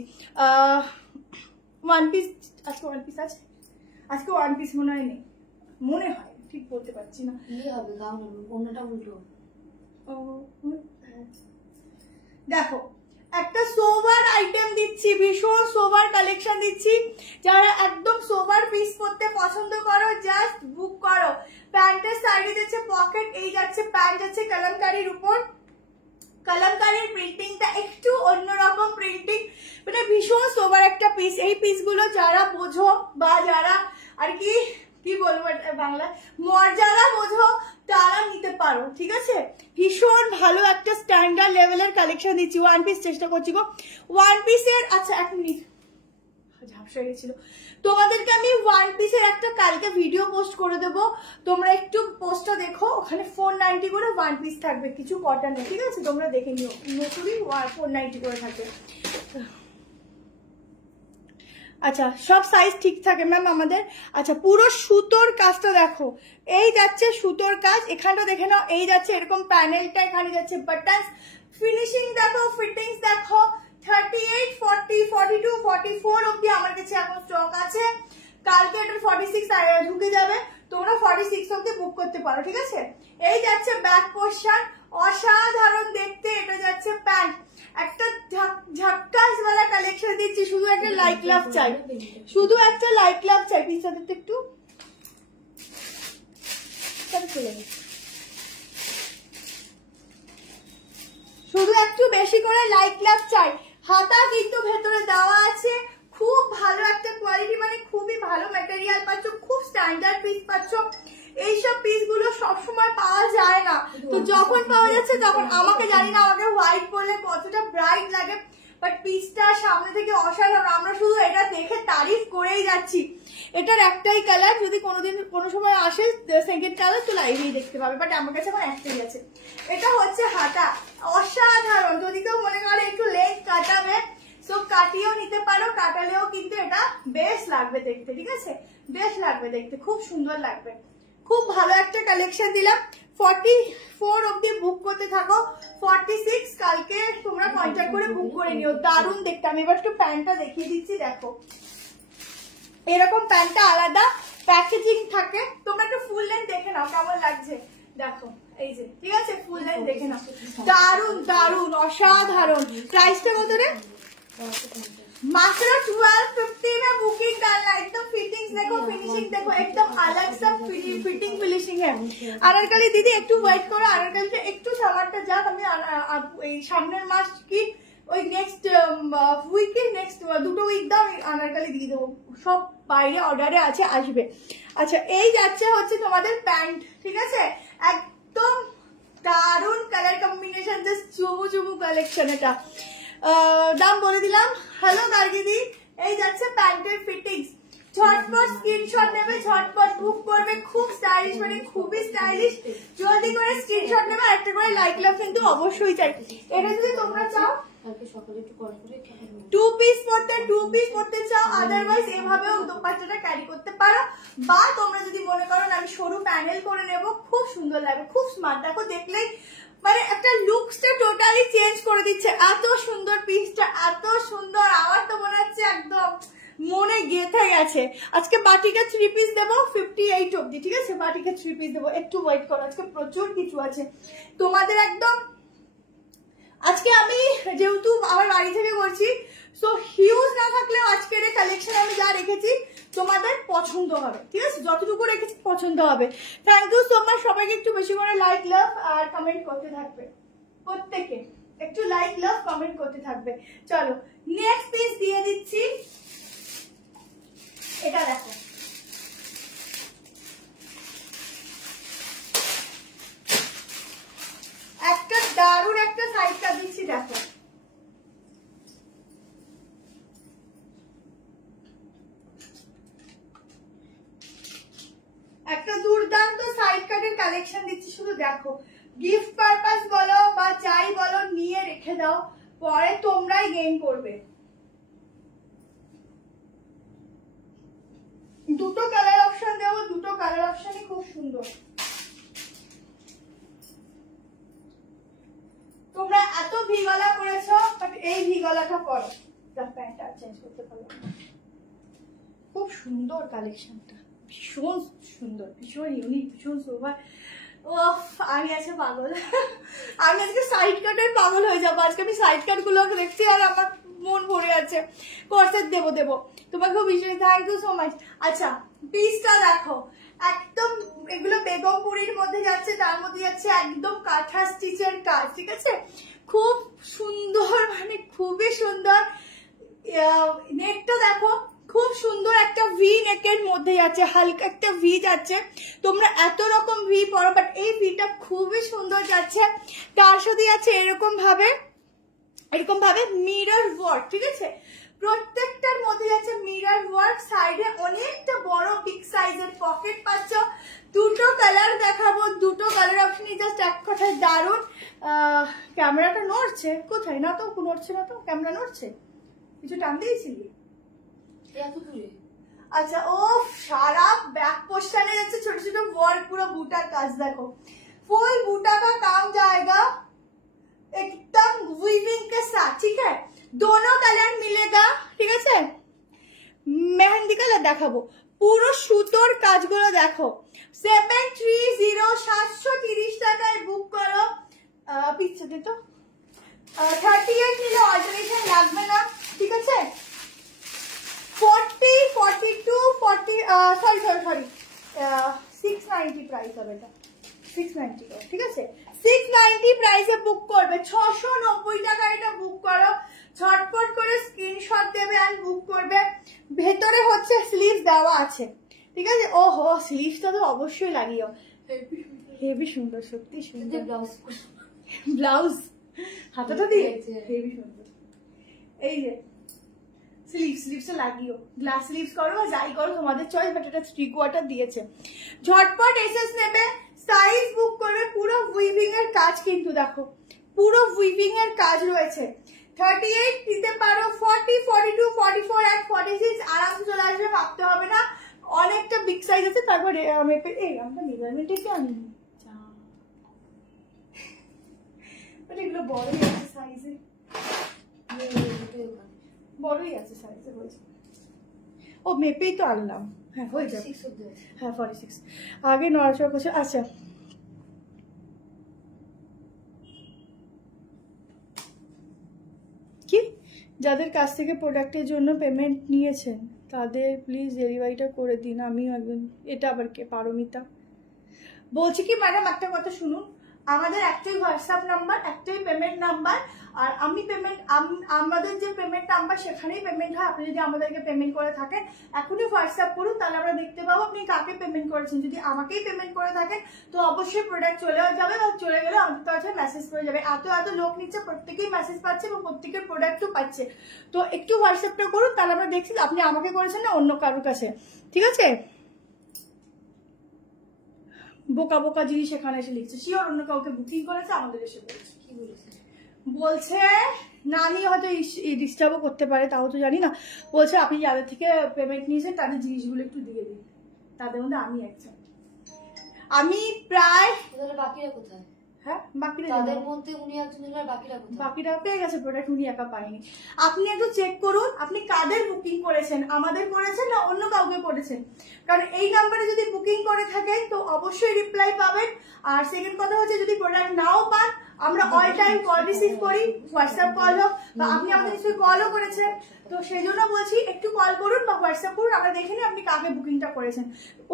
1 পিস, আজকে 1 পিস আছে, আজকে 1 পিস মনে হয় নেই, মনে হয়, ঠিক বলতে পারছি না। কি হবে গাউন, অন্যটা উল্টো। দেখো একটা সোভার আইটেম দিচ্ছি, ভীষণ সোভার কালেকশন দিচ্ছি। যারা একদম সোভার পিস করতে পছন্দ করো জাস্ট বুক করো। প্যান্টের সাইডে যাচ্ছে পকেট, এই যাচ্ছে প্যান্ট যাচ্ছে কলমকারীর উপর। কলমকারীর প্রিন্টিংটা একটু অন্যরকম প্রিন্টিং, মানে ভীষণ সোভার একটা পিস। এই পিসগুলো যারা বোঝো বা যারা আর কি বলবো বাংলা মর্যাদা বোঝো তারা নিতে পারো, ঠিক আছে? ভীষণ ভালো একটা স্ট্যান্ডার্ড লেভেলের কালেকশন দিচ্ছি। 1 পিস চেষ্টা করছি গো 1 পিসের। আচ্ছা 1 মিনিট, ঝাপসা গেছিল। তোমাদেরকে আমি 1 পিসের একটা কালকে ভিডিও পোস্ট করে দেবো, তোমরা একটু পোস্টটা দেখো। ওখানে 490 করে 1 পিস থাকবে, কিছু কটন, ঠিক আছে? তোমরা দেখে নিও, নতুনই 490 করে থাকবে। আচ্ছা সব সাইজ ঠিক থাকে ম্যাম আমাদের। আচ্ছা পুরো সুতোর কাজটা দেখো, এই যাচ্ছে সুতোর কাজ, এখানটা দেখে নাও, এই যাচ্ছে এরকম প্যানেলটা, এখানে যাচ্ছে বাটনস। ফিনিশিং দেখো, ফিটিংস দেখো। 38, 40, 42, 44 অব্দি আমার কাছে এখন স্টক আছে। কালকে এটা 46 ঢুকে যাবে, তোমরা 46 অব্দি বুক করতে পারো, ঠিক আছে? এই যাচ্ছে ব্যাক পোর্শন, অসাধারণ দেখতে। এটা যাচ্ছে প্যান্ট, একটা ঝাক্কাস वाला কালেকশন দিচ্ছি। শুধু একটা লাইট লাভ চাই, শুধু একটা লাইট লাভ চাই। পিছনে তো একটু শুধু একটু বেশি করে লাইট লাভ চাই। হাতা কিন্তু ভেতরে দেওয়া আছে, খুব ভালো একটা কোয়ালিটি, মানে খুবই ভালো ম্যাটেরিয়াল পাচ্ছ, খুব স্ট্যান্ডার্ড পিস পাচ্ছ। এইসব পিস গুলো সবসময় পাওয়া যায় না, তো যখন পাওয়া যাচ্ছে তখন আমাকে জানি না আমাকে হোয়াইট পরলে কতটা ব্রাইট লাগে, বাট পিসটা সামনে থেকে অসাধারণ। আমরা শুধু এটা দেখে তারিফ করেই যাচ্ছি। এটার একটাই কালার, যদি কোনোদিন কোনো সময় আসে সেকেন্ড কালার তো লাইভেই দেখতে পাবে, বাট আমার কাছে এখন একটাই আছে। এটা হচ্ছে হাতা, অসাধারণ। যদি কেউ মনে করে একটু লেগ কাটাবে, সো কাটিয়েও নিতে পারো, কাটালেও কিন্তু এটা বেশ লাগবে দেখতে, ঠিক আছে? বেশ লাগবে দেখতে, খুব সুন্দর লাগবে। খুব ভালো একটা কালেকশন দিলাম। 44 অব্দি বুক করতে থাকো, 46 কালকে তোমরা কন্ট্যাক্ট করে বুক করে নিও। দারুণ দেখতে। আমি এবার একটু প্যান্টটা দেখিয়ে দিচ্ছি। দেখো এরকম প্যান্টটা আলাদা প্যাকেজিং থাকে, তোমরা একটু ফুল লেন্থ দেখে নাও কেমন লাগছে। দেখো এই যে, ঠিক আছে? ফুল লেন্থ দেখে নাও, দারুণ দারুণ অসাধারণ। প্রাইসটা কত রে? मात्र 1250 में बुकिंग करना। एकदम फिटिंग्स देखो, फिनिशिंग देखो, एकदम अलग सा फिटिंग फिनिशिंग है। अनारकली दीदी একটু ওয়েট করো, আনারকলিটা একটু সামারটা যাক। আমি এই সামনের মাস কি ওই নেক্সট উইকে, নেক্সট 2 উইক দাও, আনারকলি দিয়ে দেবো। সব বাইরে অর্ডারে আছে, আসবে। আচ্ছা এই যাচ্ছে হচ্ছে তোমাদের প্যান্ট, ঠিক আছে? একদম দারুণ কালার কম্বিনেশন, জাস্ট চুমু চুমু কালেকশন। এটা দাম বলে দিলাম। হ্যালো গার্গিদি, এই যাচ্ছে প্যান্টের ফিটিংস। ঝটপট স্ক্রিনশট নেবে, ঝটপট বুক করবে। খুব স্টাইলিশ, মানে খুবই স্টাইলিশ। জলদি করে স্ক্রিনশট নেবে, একটা করে লাইক লাভ কিন্তু অবশ্যই চাই। এটা যদি তোমরা চাও কালকে সকালে একটু কল করে 2 পিস পড়তে চাও, আদারওয়াইজ এভাবেও দোপাট্টাটা ক্যারি করতে পারো। বা তোমরা যদি মনে করো আমি সরু প্যানেল করে নেবো, খুব সুন্দর লাগবে, খুব স্মার্ট। দেখো দেখলেই মানে একটা লুকসটা টোটালি চেঞ্জ করে দিচ্ছে। এত সুন্দর পিসটা, এত সুন্দর, আমার তো মনে হচ্ছে একদম মনে গেঁথে গেছে। আজকে বাটিকা 3 পিস দেবো 58 অব্দি, ঠিক আছে? বাটিকা 3 পিস দেবো, একটু ওয়েট করো, আজকে প্রচুর কিছু আছে তোমাদের একদম। আজকে আমি যেহেতু আমার বাড়ি থেকে করছি, সো হিউজ না থাকলেও আজকের এই কালেকশন আমি যা রেখেছি তোমাদের পছন্দ হবে, ঠিক আছে? যতটুকু রেখেছি পছন্দ হবে। Thank you so much. সবাইকে একটু বেশি করে লাইক লাভ আর কমেন্ট করতে থাকবে, প্রত্যেকে একটু লাইক লাভ কমেন্ট করতে থাকবে। চলো নেক্সট পিস দিয়ে দিচ্ছি। এটা দেখো, একটা দারুণ একটা সাইজটা দিচ্ছি। দেখো কালেকশন দিচ্ছি, শুধু দেখো। গিফট পারপাস বলো বা যাই বলো, নিয়ে রেখে দাও, পরে তোমরাই গেইন করবে। দুটো কালার অপশন দেবো, দুটো কালার অপশনই খুব সুন্দর। তোমরা এত ভি গলা পরেছো, বাট এই ভি গলাটা পরো, প্যান্টটা চেঞ্জ করতে পারো। খুব সুন্দর কালেকশনটা, ভীষণ সুন্দর, ভীষণ ইউনিক, ভীষণ সোভার। আমি আছে পাগল, আমি আজকে সাইড কাটের পাগল হয়ে যাবো। আজকে আমি সাইড কাট গুলো দেখছি আর আমার মন ভরে আছে। কোর্সেট দেবো তোমাকে বিশেষ, থ্যাংক ইউ সো মাচ। আচ্ছা পিসটা দেখো, একদম এগুলো বেগমপুরীর মধ্যে যাচ্ছে, তার মধ্যে যাচ্ছে একদম কাঁথা স্টিচের কাজ, ঠিক আছে? খুব সুন্দর, মানে খুবই সুন্দর। নেকটা দেখো, খুব সুন্দর একটা ভি নেকের মধ্যে যাচ্ছে, হালকা একটা ভি যাচ্ছে। তোমরা এত রকম ভি পরো, বাট এই ভিটা খুবই সুন্দর যাচ্ছে। তার সাথে যাচ্ছে এরকম ভাবে মিরর ওয়ার্ক, ঠিক আছে? প্রত্যেকটার মধ্যে যাচ্ছে মিরর ওয়ার্ক, সাইডে অনেকটা বড় বিগ সাইজের পকেট পাচ্ছ। দুটো কালার দেখাবো, দুটো কালার অপশনই জাস্ট এক কথায় দারুণ। ক্যামেরাটা নড়ছে কোথায়? না তো নড়ছে না, তো ক্যামেরা নড়ছে, কিছু টান দিয়েছিলি? আচ্ছা, ও সারা ব্যাক পোস্টারে যাচ্ছে ছোট ছোট ওয়ার্ক, পুরো বুটার কাজ দেখো, ফুল बूटा का काम जाएगा एकदम वीविंग के साथ, ठीक है? दोनों कलर मिलेगा, ঠিক আছে? মেহেন্দি কালার দেখাবো, পুরো সুতোর কাজগুলো দেখো। 730 টাকায় বুক করো। পিকচার দে তো। 38 নিলে অল্টারেশন লাগবে না, ঠিক আছে? 40, 42, 40, সরি 690 প্রাইস হবে এটা, 690, ঠিক আছে? 690 প্রাইসে বুক করবে। 690 টাকা এটা বুক করো, ঝটপট করে স্ক্রিনশট দেবে আর বুক করবে। ভেতরে হচ্ছে স্লিভ দেওয়া আছে, ঠিক আছে? ওহো, স্লিভটা তো অবশ্যই লাগিও, হেভি সুন্দর, সত্যি সুন্দর। ব্লাউজ হাতাটা দিয়ে হেভি সুন্দর। এই যে স্লিভসটা লাগিও, গ্লাস স্লিভস করো বা যাই করো তোমাদের চয়েস, বাট এটা 3 কোয়ার্টার দিয়েছে। ঝটপট এসএস নেবে, সাইজ বুক করবে। পুরো উইভিং এর কাজ কিন্তু দেখো, পুরো উইভিং এর কাজ রয়েছে। 38 দিতে পারো, 40, 42, 44 and 46 আরামসে চলে আসবে, ভাবতে হবে না। অনেকটা বিগ সাইজ আছে। তারপরে আমরা মেজারমেন্টে কি আনি, এগুলো বড়ই আছে সাইজে, বড়ই আছে সাইজে বলছি। ও মেপেই তো আনলাম, হ্যাঁ হয়ে যাবে, হ্যাঁ 46 আগে নড়াচড়া করছে। আচ্ছা কি, যাদের কাছ থেকে প্রোডাক্টের জন্য পেমেন্ট নিয়েছেন তাদের প্লিজ ডেলিভারিটা করে দিন। আমিও একজন। এটা আবার কে? পারমিতা বলছি কি ম্যাডাম, একটা কথা শুনুন, আমাদের একটাই হোয়াটসঅ্যাপ নাম্বার, একটাই পেমেন্ট নাম্বার, আর আমাদের যে পেমেন্ট নাম্বার সেখানেই পেমেন্ট হয়। আপনি যদি আমাদেরকে পেমেন্ট করে থাকেন, এখনই হোয়াটসঅ্যাপ করুন, তাহলে আমরা দেখতে পাবো আপনি কাকে পেমেন্ট করেছেন। যদি আমাকেই পেমেন্ট করে থাকেন তো অবশ্যই প্রোডাক্ট চলেও যাবে, বা চলে গেলে আমাদের কাছে মেসেজ করে যাবে। এত লোক নিচ্ছে, প্রত্যেকেই মেসেজ পাচ্ছে এবং প্রত্যেকের প্রোডাক্টও পাচ্ছে। তো একটু হোয়াটসঅ্যাপটা করুন, তাহলে আমরা দেখছি আপনি আমাকে করেছেন না অন্য কারোর কাছে, ঠিক আছে? বোকা বোকা জিনিস এখানে এসে লিখছে, শিওর অন্য কাউকে বুকিং করেছে, আমাদের এসে বলছে। কি বলছে না, আমি হয়তো ডিস্টার্বও করতে পারে, তাও তো জানি না। বলছে আপনি যাদের থেকে পেমেন্ট নিয়েছেন তাদের জিনিসগুলো একটু দিয়ে দিন, তাদের মধ্যে আমি একজন। আমি প্রায় বাকিরা কোথায়? হ্যাঁ বাকিরা তাদের মধ্যে উনি একজন, বাকিরা পেয়ে গেছে প্রোডাক্ট, উনি একা পায়নি। আপনি একটু চেক করুন আপনি কাদের বুকিং করেছেন, আমাদের করেছেন না অন্য কাউকে করেছেন। কারণ এই নাম্বারে যদি বুকিং করে থাকেন তো অবশ্যই রিপ্লাই পাবেন। আর সেকেন্ড কথা হচ্ছে, যদি প্রোডাক্ট নাও পান, আমরা অল টাইম কল রিসিভ করি, হোয়াটসঅ্যাপ কল হোক, বা আপনি আমাদের নিশ্চয়ই কলও করেছেন। তো সেই জন্য বলছি একটু কল করুন বা হোয়াটসঅ্যাপ করুন, আমরা দেখে নিই আপনি কাকে বুকিংটা করেছেন।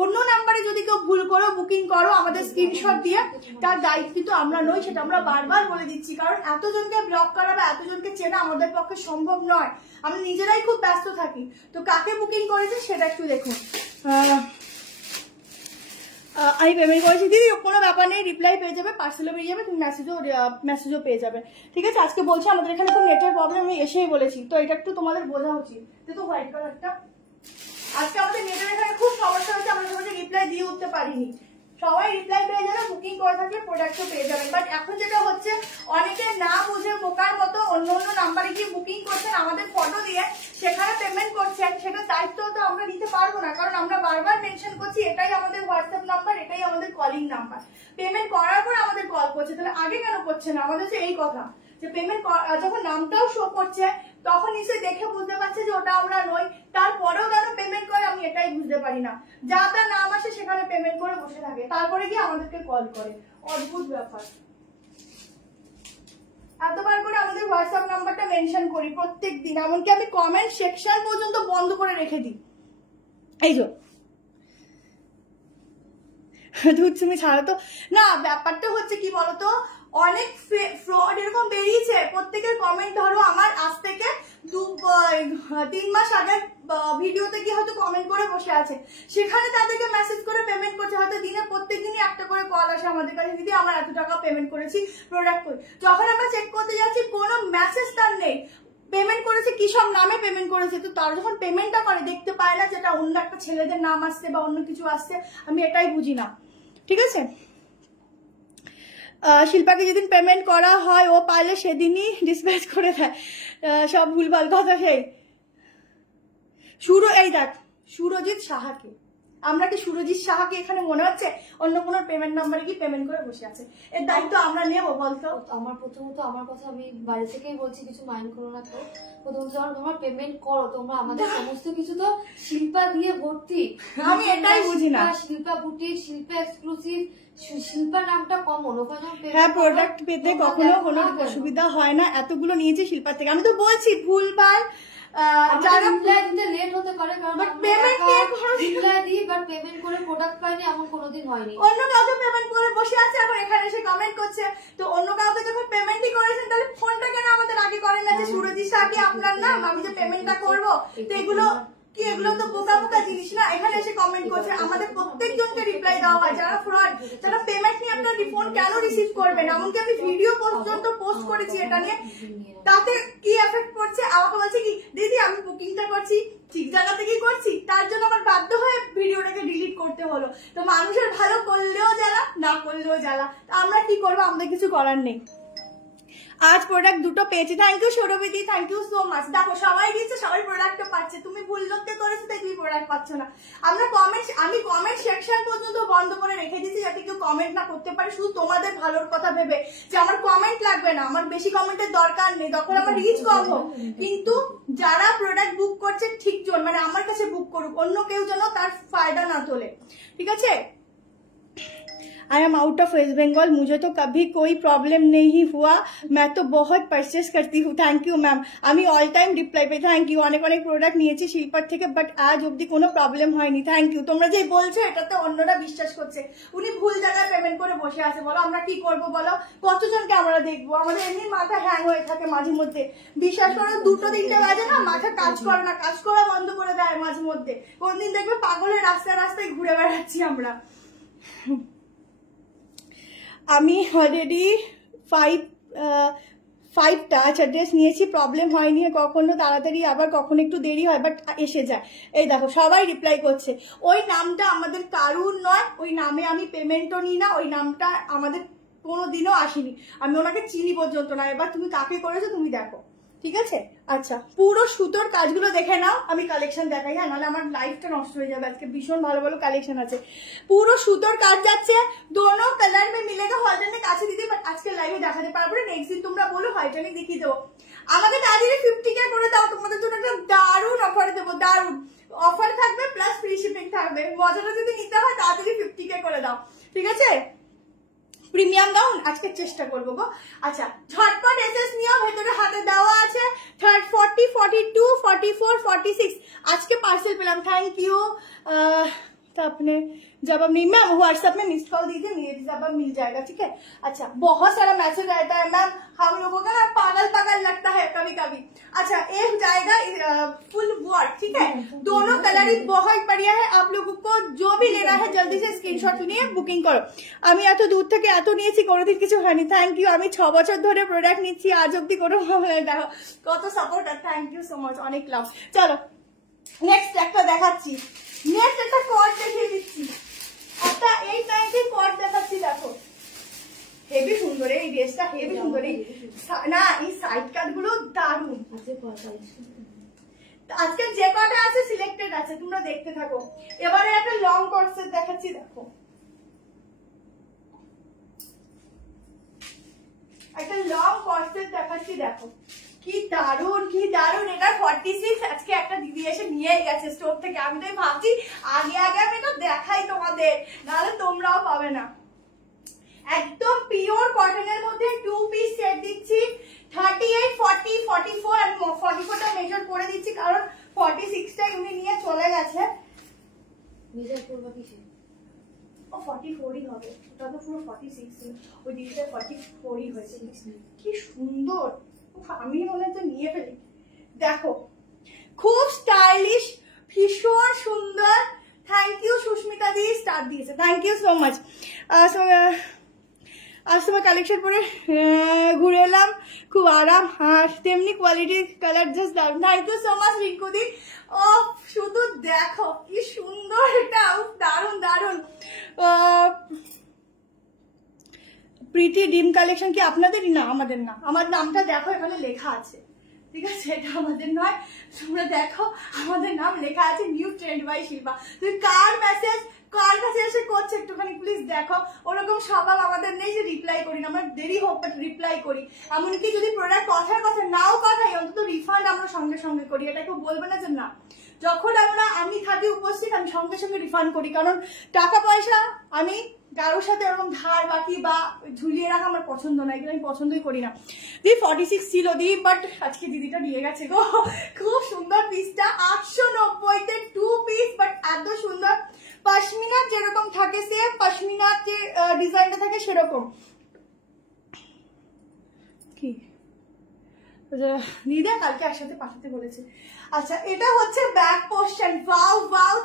অন্য নাম্বারে যদি কেউ ভুল করো বুকিং করো, আমাদের স্ক্রিনশট দিয়ে, তার দায়িত্ব কিন্তু আমরা নই, সেটা আমরা বারবার বলে দিচ্ছি। কারণ এতজনকে ব্লক করা বা এতজনকে চেনা আমাদের পক্ষে সম্ভব নয়, আমরা নিজেরাই খুব ব্যস্ত থাকি। তো কাকে বুকিং করেছেন সেটা একটু দেখুন। আমি পেমেন্ট করেছি দিদি, কোনো ব্যাপার নেই, রিপ্লাই পেয়ে যাবে, পার্সেলও পেয়ে যাবে, তুমি মেসেজও পেয়ে যাবে, ঠিক আছে? আজকে বলছি আমাদের এখানে খুব নেটের প্রবলেম, আমি এসেই বলেছি, তো এটা একটু তোমাদের বোঝা উচিত। তো হোয়াইট কালারটা আজকে আমাদের নেটের এখানে খুব সমস্যা হচ্ছে, আমরা সবাইকে রিপ্লাই দিয়ে উঠতে পারিনি। সবাই রিপ্লাই পেয়ে যাবে, বুকিং করে থাকলে প্রোডাক্টও পেয়ে যাবেন। বাট এখন যেটা হচ্ছে অনেকে না বুঝে বোকার মতো অন্য অন্য নাম্বারে গিয়ে বুকিং করছেন, আমাদের ফটো দিয়ে সেখানে পেমেন্ট করছেন, সেটা দায়িত্ব তো আমরা নিতে পারবো না, কারণ আমরা বারবার মেনশন করছি এটাই আমাদের হোয়াটসঅ্যাপ নাম্বার, এটাই আমাদের কলিং নাম্বার। পেমেন্ট করার পর আমাদের কল করছে, তাহলে আগে কেন করছে না? আমাদের এই কথা যে পেমেন্ট যখন নামটাও শো করছে তখন এসে দেখে বুঝতে পারছে যে ওটা আমরা নই, তারপরেও কেন পেমেন্ট করে আমি এটাই বুঝতে পারি না। যা তার নাম আসে সেখানে পেমেন্ট করে বসে থাকে, তারপরে গিয়ে আমাদেরকে কল করে। অদ্ভুত ব্যাপার। এতবার করে আমাদের হোয়াটসঅ্যাপ নাম্বারটা মেনশন করি প্রত্যেক দিন, এমনকি আমি কমেন্ট সেকশন পর্যন্ত বন্ধ করে রেখে দিই। এই যে তুমি ছাড়া তো না, ব্যাপারটা হচ্ছে কি বলতো, অনেক ফ্রড এরকম বেরিয়েছে। প্রত্যেকের কমেন্ট ধরো আমার আজ থেকে 3 মাস আগে ভিডিওতে গিয়ে হয়তো কমেন্ট করে বসে আছে, সেখানে তাদেরকে মেসেজ করে পেমেন্ট করছে। হয়তো দিনে প্রত্যেক দিনই একটা করে কল আসে আমাদের কাছে, দিদি আমার এত টাকা পেমেন্ট করেছি প্রোডাক্ট করে। যখন আমরা চেক করতে যাচ্ছি কোনো মেসেজ তার নেই, পেমেন্ট করেছে কি সব নামে পেমেন্ট করেছে। তো তার যখন পেমেন্টটা করে দেখতে পায় না যেটা অন্য একটা ছেলেদের নাম আসছে বা অন্য কিছু আসছে, আমি এটাই বুঝি না। ঠিক আছে, শিল্পাকে যেদিন পেমেন্ট করা হয় ও পারলে সেদিনই ডিসপ্যাচ করে দেয় সব ভুলভাল কথা। সেই এই দেখ সুরজিৎ সাহাকে, আমরা কি সুরজিৎ সাহাকে এখানে মনে হচ্ছে অন্য কোনো পেমেন্ট নাম্বারে কি পেমেন্ট করে বসে আছে? এর দায়িত্ব আমরা নেবো বলতো? আমার প্রথমত আমার কথা আমি বাড়ি থেকেই বলছি, কিছু মাইন্ড করো না। তো প্রথমত যখন তোমরা পেমেন্ট করো, তোমরা আমাদের সমস্ত কিছু তো শিল্পা দিয়ে ভর্তি। আমি এটাই বুঝি না। শিল্পা বুটিক, শিল্পা এক্সক্লুসিভ, শিল্পার নামটা কমন, ওখানে হ্যাঁ প্রোডাক্ট পেতে কখনো কোনো অসুবিধা হয় না। এতগুলো নিয়েছি শিল্পার থেকে, আমি তো বলছি ভুলভাল লেট হতে পারে, কারণ পেমেন্ট করে প্রোডাক্ট পাইনি এমন কোনোদিন হয়নি। অন্য কাউকে পেমেন্ট করে বসে আছে, এখন এখানে এসে কমেন্ট করছে। তো অন্য কাউকে যখন পেমেন্টই করেছেন তাহলে ফোনটা কেন আমাদের আগে করেন না যে সুরজিৎ শাহ কি আপনার নাম, আমি যে পেমেন্টটা করবো? তো এগুলো কি, এগুলো তো বোকা বোকা জিনিস না? এখানে এসে কমেন্ট করছে, আমাদের প্রত্যেকজনকে রিপ্লাই দেওয়া হয়। যারা ফ্রড, যারা পেমেন্ট নিয়ে আপনার রিফোন কেন রিসিভ করবেন? এমনকি আমি ভিডিও পর্যন্ত পোস্ট করেছি এটা নিয়ে, তাতে কি এফেক্ট পড়ছে? আমাকে বলছে কি দিদি আমি বুকিংটা করছি ঠিক জায়গা থেকেই করছি, তার জন্য আমার বাধ্য হয়ে ভিডিওটাকে ডিলিট করতে হলো। তো মানুষের ভালো করলেও জ্বালা, না করলেও জ্বালা, আমরা কি করবো? আমাদের কিছু করার নেই। আজ প্রোডাক্ট দুটো পেয়েছি, থ্যাংক ইউ সৌরভীদি, থ্যাংক ইউ সো মাচ। দেখো সবাই দিচ্ছে, সবাই প্রোডাক্টও পাচ্ছে, তুমি ভুল লোককে করেছো তাই তুমি প্রোডাক্ট পাচ্ছ না। আমি কমেন্ট সেকশন পর্যন্ত বন্ধ করে রেখে দিচ্ছি যাতে কেউ কমেন্ট না করতে পারে, শুধু তোমাদের ভালোর কথা ভেবে যে আমার কমেন্ট লাগবে না, আমার বেশি কমেন্টের দরকার নেই, তখন আমার রিচ কম হোক। কিন্তু যারা প্রোডাক্ট বুক করছে ঠিক জন, মানে আমার কাছে বুক করুক, অন্য কেউ যেন তার ফায়দা না তোলে। ঠিক আছে, I am out of west Bengal, मुझे तो कभी कोई प्रॉब्लम नहीं हुआ, मैं तो बहुत परचेस करती हूँ। थैंक यू मैम, আমি অল টাইম রিপ্লাই পাই। থ্যাংক ইউ, অনেক অনেক প্রোডাক্ট নিয়েছি শিল্পার থেকে, বাট আজ অব্দি কোনো প্রবলেম হয়নি। Thank you. তোমরা যে বলছো এটাতে অন্যরা বিশ্বাস করছে, উনি ভুল জায়গায় পেমেন্ট করে বসে আছে। বলো আমরা কি করবো বলো? কতজনকে আমরা দেখবো? আমাদের এমনি মাথা হ্যাং হয়ে থাকে মাঝে মধ্যে, বিশ্বাস করো 2-3 বাজে না, মাথা কাজ করে না, কাজ করা বন্ধ করে দেয় মাঝে মধ্যে। কোনদিন দেখবে পাগলের রাস্তায় রাস্তায় ঘুরে বেড়াচ্ছি আমরা। আমি অলরেডি 5টা আচ্ছা ড্রেস নিয়েছি, প্রবলেম হয়নি কখনো, তাড়াতাড়ি আবার কখনো একটু দেরি হয়, বাট এসে যায়। এই দেখো সবাই রিপ্লাই করছে। ওই নামটা আমাদের কারুর নয়, ওই নামে আমি পেমেন্টও নিই না, ওই নামটা আমাদের কোনোদিনও আসেনি, আমি ওনাকে চিনি পর্যন্ত না। এবার তুমি কাকে করেছো তুমি দেখো, ঠিক আছে? আচ্ছা পুরো সুতোর কাজগুলো দেখে নাও, আমি কালেকশন দেখাই, হ্যাঁ নাহলে আমার লাইফটা নষ্ট হয়ে যাবে। আজকে ভীষণ ভালো ভালো কালেকশন আছে, পুরো সুতোর কাজ যাচ্ছে, দোনো কালার মে মিলেগা। হলটানের কাছে দিতে, বাট আজকে লাইভে দেখাতে পারবো না, নেক্সট দিন তোমরা বলো হলটানে দেখিয়ে দেবো। আমাকে তাড়াতাড়ি 50K করে দাও, তোমাদের জন্য একটা দারুণ অফার দেবো, দারুণ অফার থাকবে প্লাস ফ্রি শিপিং থাকবে। মজাটা যদি নিতে হয় তাড়াতাড়ি 50K করে দাও, ঠিক আছে? প্রিমিয়াম গাউন আজকে চেষ্টা করবো গো। আচ্ছা ঝটপট এসএস নিও, ভেতরে হাতে দেওয়া আছে 40, 42, 44, 46 আজকে पार्सल পেলাম। Thank you. तो अपने जब अब नहीं मैम व्हाट्सएप में मिस कॉल दीजिए, मेरे जब अब मिल जाएगा, ठीक है? अच्छा बहुत सारा मैसेज रहता है मैम, हम लोगों का ना पागल पागल लगता है कभी कभी। अच्छा एक जाएगा फुल वर्क, ठीक है? दोनों कलर ही बहुत बढ़िया है, आप लोगों को जो भी लेना है जल्दी से स्क्रीनशॉट নিয়ে বুকিং করো। আমি এত দূর থেকে এত নিয়েছি, কোনোদিন কিছু হয়নি। Thank you. আমি 6 বছর ধরে প্রোডাক্ট নিচ্ছি, আজ অব্দি কোনো প্রবলেম। দেখো কত সাপোর্ট, আর থ্যাংক ইউ সো মাচ, অনেক লাভ। চলো নেক্সট একটা দেখাচ্ছি, নেক্সট একটা কট দেখিয়ে দিচ্ছি। একটা 890 কট দেখাচ্ছি দেখো, হেভি সুন্দর এই ড্রেসটা, হেভি সুন্দর। না এই সাইড কাট গুলো দারুন। আজকে যে কটা আছে সিলেক্টেড আছে, তোমরা দেখতে থাকো। এবারে একটা লং কট সেট দেখাচ্ছি দেখো, একটা লং কট সেট দেখাচ্ছি দেখো, কি দারুন কি দারুন। এটা 46। আজকে একটা দিদি এসে নিয়ে গেছে স্টোর থেকে। আমি তো ভাবছি আগে আগে আমি তো দেখাই তোমাদের, নাহলে তোমরাও পাবে না। একদম পিওর কটনের মধ্যে 2 পিস সেট দিচ্ছি। 38, 40, 44 আমি 44টা মেজার করে দিচ্ছি, কারণ 46টা উনি নিয়ে চলে গেছে। মেজার করবা কিসে? ও 44ই হবে, ওটা তো পুরো 46 ছিল, ওই দিদিটা 44ই হয়েছে। কি সুন্দর, আমি মনে হচ্ছে নিয়ে ফেলি। দেখো খুব স্টাইলিশ, ভীষণ সুন্দর। থ্যাংক ইউ সুস্মিতা দি, স্টার দিয়েছে, থ্যাংক ইউ সো মাচ। আজ তোমার কালেকশন পরে ঘুরে এলাম, খুব আরাম, আর তেমনি কোয়ালিটি, কালার জাস্ট দারুন। থ্যাংক ইউ সো মাচ রিঙ্কুদি। ও শুধু দেখো কি সুন্দর, এটা দারুন দারুন। প্রীতি ডিম কালেকশন কি আপনাদেরই? না আমাদের না, আমার নামটা দেখো এখানে লেখা আছে, ঠিক আছে? এটা আমাদের নয়, তোমরা দেখো আমাদের নাম লেখা আছে নিউ ট্রেন্ড বাই শিল্পা। তুমি কার মেসেজ কার কাছে এসে করছে একটুখানি প্লিজ দেখো। ওরকম স্বভাব আমাদের নেই যে রিপ্লাই করি না, আমার দেরি হোক বাট রিপ্লাই করি। এমনকি যদি প্রোডাক্ট কথার কথা নাও পাঠাই, অন্তত রিফান্ড আমরা সঙ্গে সঙ্গে করি। এটা কেউ বলবে না যে না, যখন আমি থাকি উপস্থিত আমি সঙ্গে সঙ্গে রিফান্ড করি, কারণ টাকা পয়সা আমি কারোর সাথে ওরকম ধার বাকি বা ঝুলিয়ে রাখা আমার পছন্দ না, এগুলো আমি পছন্দই করি না। দি 46 ছিল দি, বাট আজকে দিদিটা নিয়ে গেছে গো। খুব সুন্দর পিসটা, 890-তে 2 পিস, বাট এত সুন্দর। পশমিনা যেরকম থাকে সে পশমিনার যে ডিজাইনটা থাকে সেরকম। কি দিদা কালকে একসাথে পাঠাতে বলেছে। আচ্ছা এটা হচ্ছে ব্যাক পোর্শন, ওয়াও ওয়াও,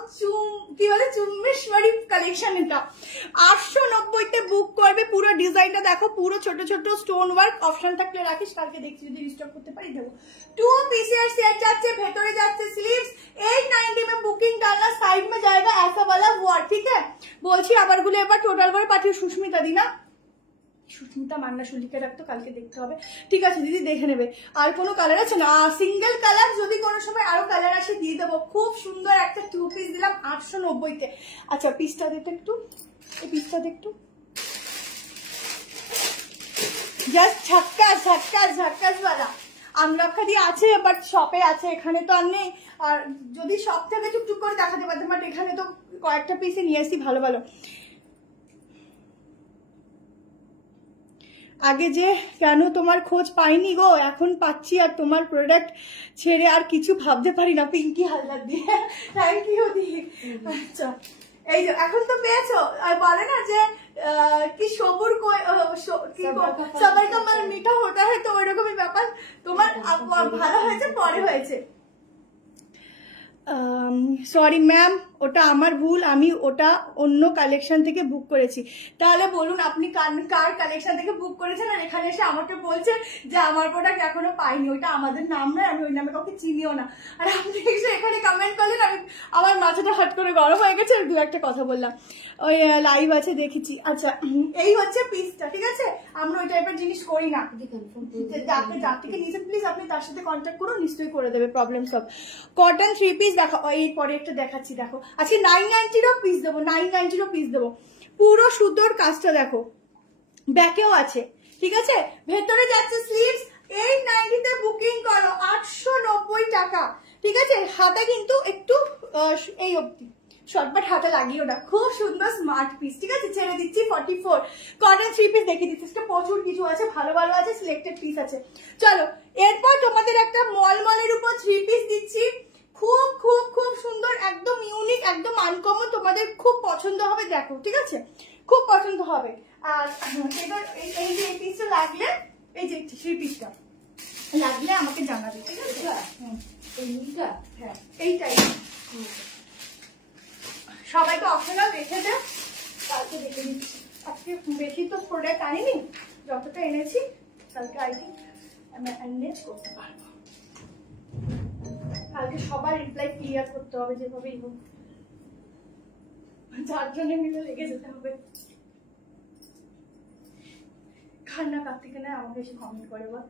কি বলে চুম্বেশ্বরী কালেকশন। এটা 890-তে বুক করবে। পুরো ডিজাইনটা দেখো, পুরো ছোট ছোট স্টোন ওয়ার্ক। অপশন থাকলে রাখিস, কালকে দেখছি যদি রিস্টক করতে পারি দেবো। 2 पीसेस सेट যাচ্ছে, ভেতরে যাচ্ছে স্লিভস। 890 में बुकिंग डालना, साइड में जाएगा ऐसा वाला वर्ड, ठीक है? বলছি আবার গুলো এবার টোটাল করে পাঠিয়ে সুস্মিতা দি না, সুস্মিতা মান্না শুলিকে রাখতো, কালকে দেখতে হবে। ঠিক আছে দিদি দেখে নেবে। আর কোনো কালার আছে না? সিঙ্গেল কালার, যদি কোনো সময় আরো কালার আসে দিয়ে দেবো। খুব সুন্দর একটা 2 পিস দিলাম 890-তে। আচ্ছা পিসটা দেখতে একটু, এই পিসটা দেখতে জাস্ট ঝটকাস ঝটকাস ঝটকাস वाला। আমরক্ষা দিয়ে আছে বাট শপে আছে, এখানে তো আর নেই। আর যদি শপ থেকে টুকটুক করে দেখাতে পারতাম, বাট এখানে তো কয়েকটা পিসে নিয়ে আসি ভালো ভালো। আগে যে কেন তোমার খোঁজ পাইনি গো, এখন পাচ্ছি, আর তোমার প্রোডাক্ট ছেড়ে আর কিছু ভাবতে পারি না। পিঙ্কি হালদার দিয়ে, থ্যাংক ইউ দি। আচ্ছা এই যে এখন তো পেয়েছো। আর বলে না যে কি সবুর সবার কামাল মিঠা হতে হয়, তো ওই রকমই ব্যাপার। তোমার ভালো হয়েছে, পরে হয়েছে। সরি ম্যাম, ওটা আমার ভুল, আমি ওটা অন্য কালেকশন থেকে বুক করেছি। তাহলে বলুন আপনি কার কালেকশন থেকে বুক করেছেন, আর এখানে এসে আমাকে বলছেন যে আমার প্রোডাক্ট এখনো পাইনি। ওটা আমাদের নাম নয়, আমি ওই নামে কাউকে চিনিও না। আর আপনি এসে এখানে কমেন্ট করলেন, আমি আমার মাথাটা হাট করে গরম হয়ে গেছে, দু একটা কথা বললাম। ওই লাইভ আছে দেখেছি। আচ্ছা এই হচ্ছে পিসটা, ঠিক আছে? আমরা ওই টাইপের জিনিস করি না। যার থেকে নিয়েছেন প্লিজ আপনি তার সাথে কন্ট্যাক্ট করুন, নিশ্চয়ই করে দেবে প্রবলেম সব। কটন 3 পিস দেখো, এই পরে একটা দেখাচ্ছি দেখো। আজকে 990-ও পিস দেবো, 990-ও পিস দেবো। পুরো সুতোর কাজটা দেখো, ব্যাকেও আছে, ঠিক আছে? ভেতরে যাচ্ছে স্লিভস। 890-তে বুকিং করো, 890 টাকা, ঠিক আছে? হাতে কিন্তু একটু এই অবধি শর্টকাট হাতে লাগিয়ে, ওটা খুব সুন্দর স্মার্ট পিস, ঠিক আছে? ছেড়ে দিচ্ছি 44। কটন 3 পিস দেখিয়ে দিচ্ছি, প্রচুর কিছু আছে, ভালো ভালো আছে, সিলেক্টেড পিস আছে। চলো এরপর তোমাদের একটা মলমলের উপর 3 পিস দিচ্ছি। খুব খুব খুব সুন্দর, একদম ইউনিক, একদম আনকমন, তোমাদের খুব পছন্দ হবে। দেখো ঠিক আছে, খুব পছন্দ হবে। আর এবার এই যে এই পিসটা লাগলে, এই যে 3 পিসটা লাগলে আমাকে জানাবে, ঠিক আছে? হ্যাঁ এইটাই সবাইকে অপশনাল রেখে দে, কালকে দেখে নিচ্ছি। আজকে বেশি তো প্রোডাক্ট আনিনি, যতটা এনেছি কালকে আই থিঙ্ক আমি ম্যানেজ করতে পারবো। কালকে সবার রিপ্লাই ক্লিয়ার করতে হবে যেভাবেই হোক। চারজনে মিলে লেগে যেতে হবে। খান্না কার থেকে নেয় আমাকে এসে কমেন্ট করে বল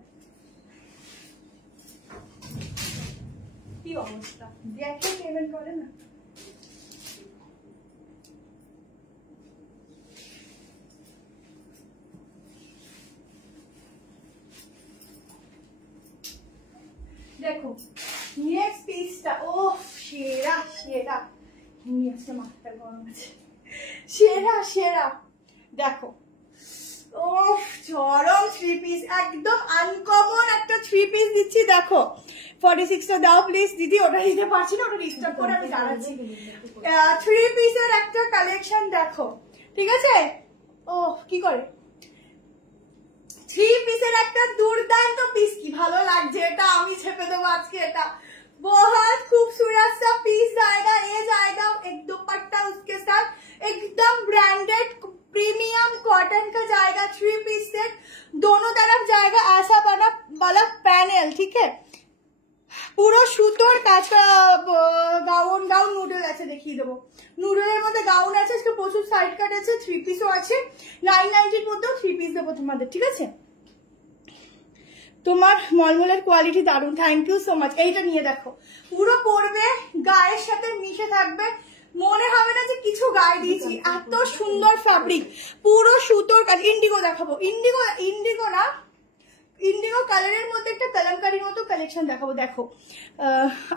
কি অবস্থা, দেখে পেমেন্ট করে না। দেখো নেক্সট পিসটা, ও সেরা সেরা, নেক্সট মাথাটা গরম আছে, সেরা সেরা। দেখো ও চরম 3 পিস, একদম আনকমন একটা 3 পিস দিচ্ছি। দেখো 46টা দাও প্লিজ দিদি, ওটা দিতে পারছি না, ওটা রিস্টার্ট করে আমি জানাচ্ছি। 3 পিসের একটা কালেকশন দেখো, ঠিক আছে। ও কি করে 3 পিসের একটা দুর্দান্ত পিস, কি ভালো লাগছে এটা, আমি ছেপে দেবো আজকে এটা। बहुत खूबसूरत सा पीस जाएगा, ये जाएगा एक दुपट्टा उसके साथ, एकदम ब्रांडेड प्रीमियम कॉटन का जाएगा 3 पीस सेट, दोनों तरफ जाएगा ऐसा बना वाला पैनल, ठीक है। পুরো সুতোর কাজ গাউন গাউন নুডল আছে, দেখিয়ে দেবো। নুডলের মধ্যে গাউন আছে, আজকে প্রচুর সাইড কাট আছে, 3 পিসও আছে। 990 মধ্যেও 3 পিস দেবো তোমাদের, ঠিক আছে। তোমার মলমলের কোয়ালিটি দারুণ, থ্যাংক ইউ সো মাচ। এইটা নিয়ে দেখো, পুরো পরবে, গায়ের সাথে মিশে থাকবে, মনে হবে না যে কিছু গায়ে দিয়েছি, এত সুন্দর ফ্যাব্রিক, পুরো সুতোর কাজ। ইন্ডিগো দেখাবো, ইন্ডিগো ইন্ডিগো না, ইন্ডিগো কালারের মধ্যে একটা কলমকারীর মতো কালেকশন দেখাবো। দেখো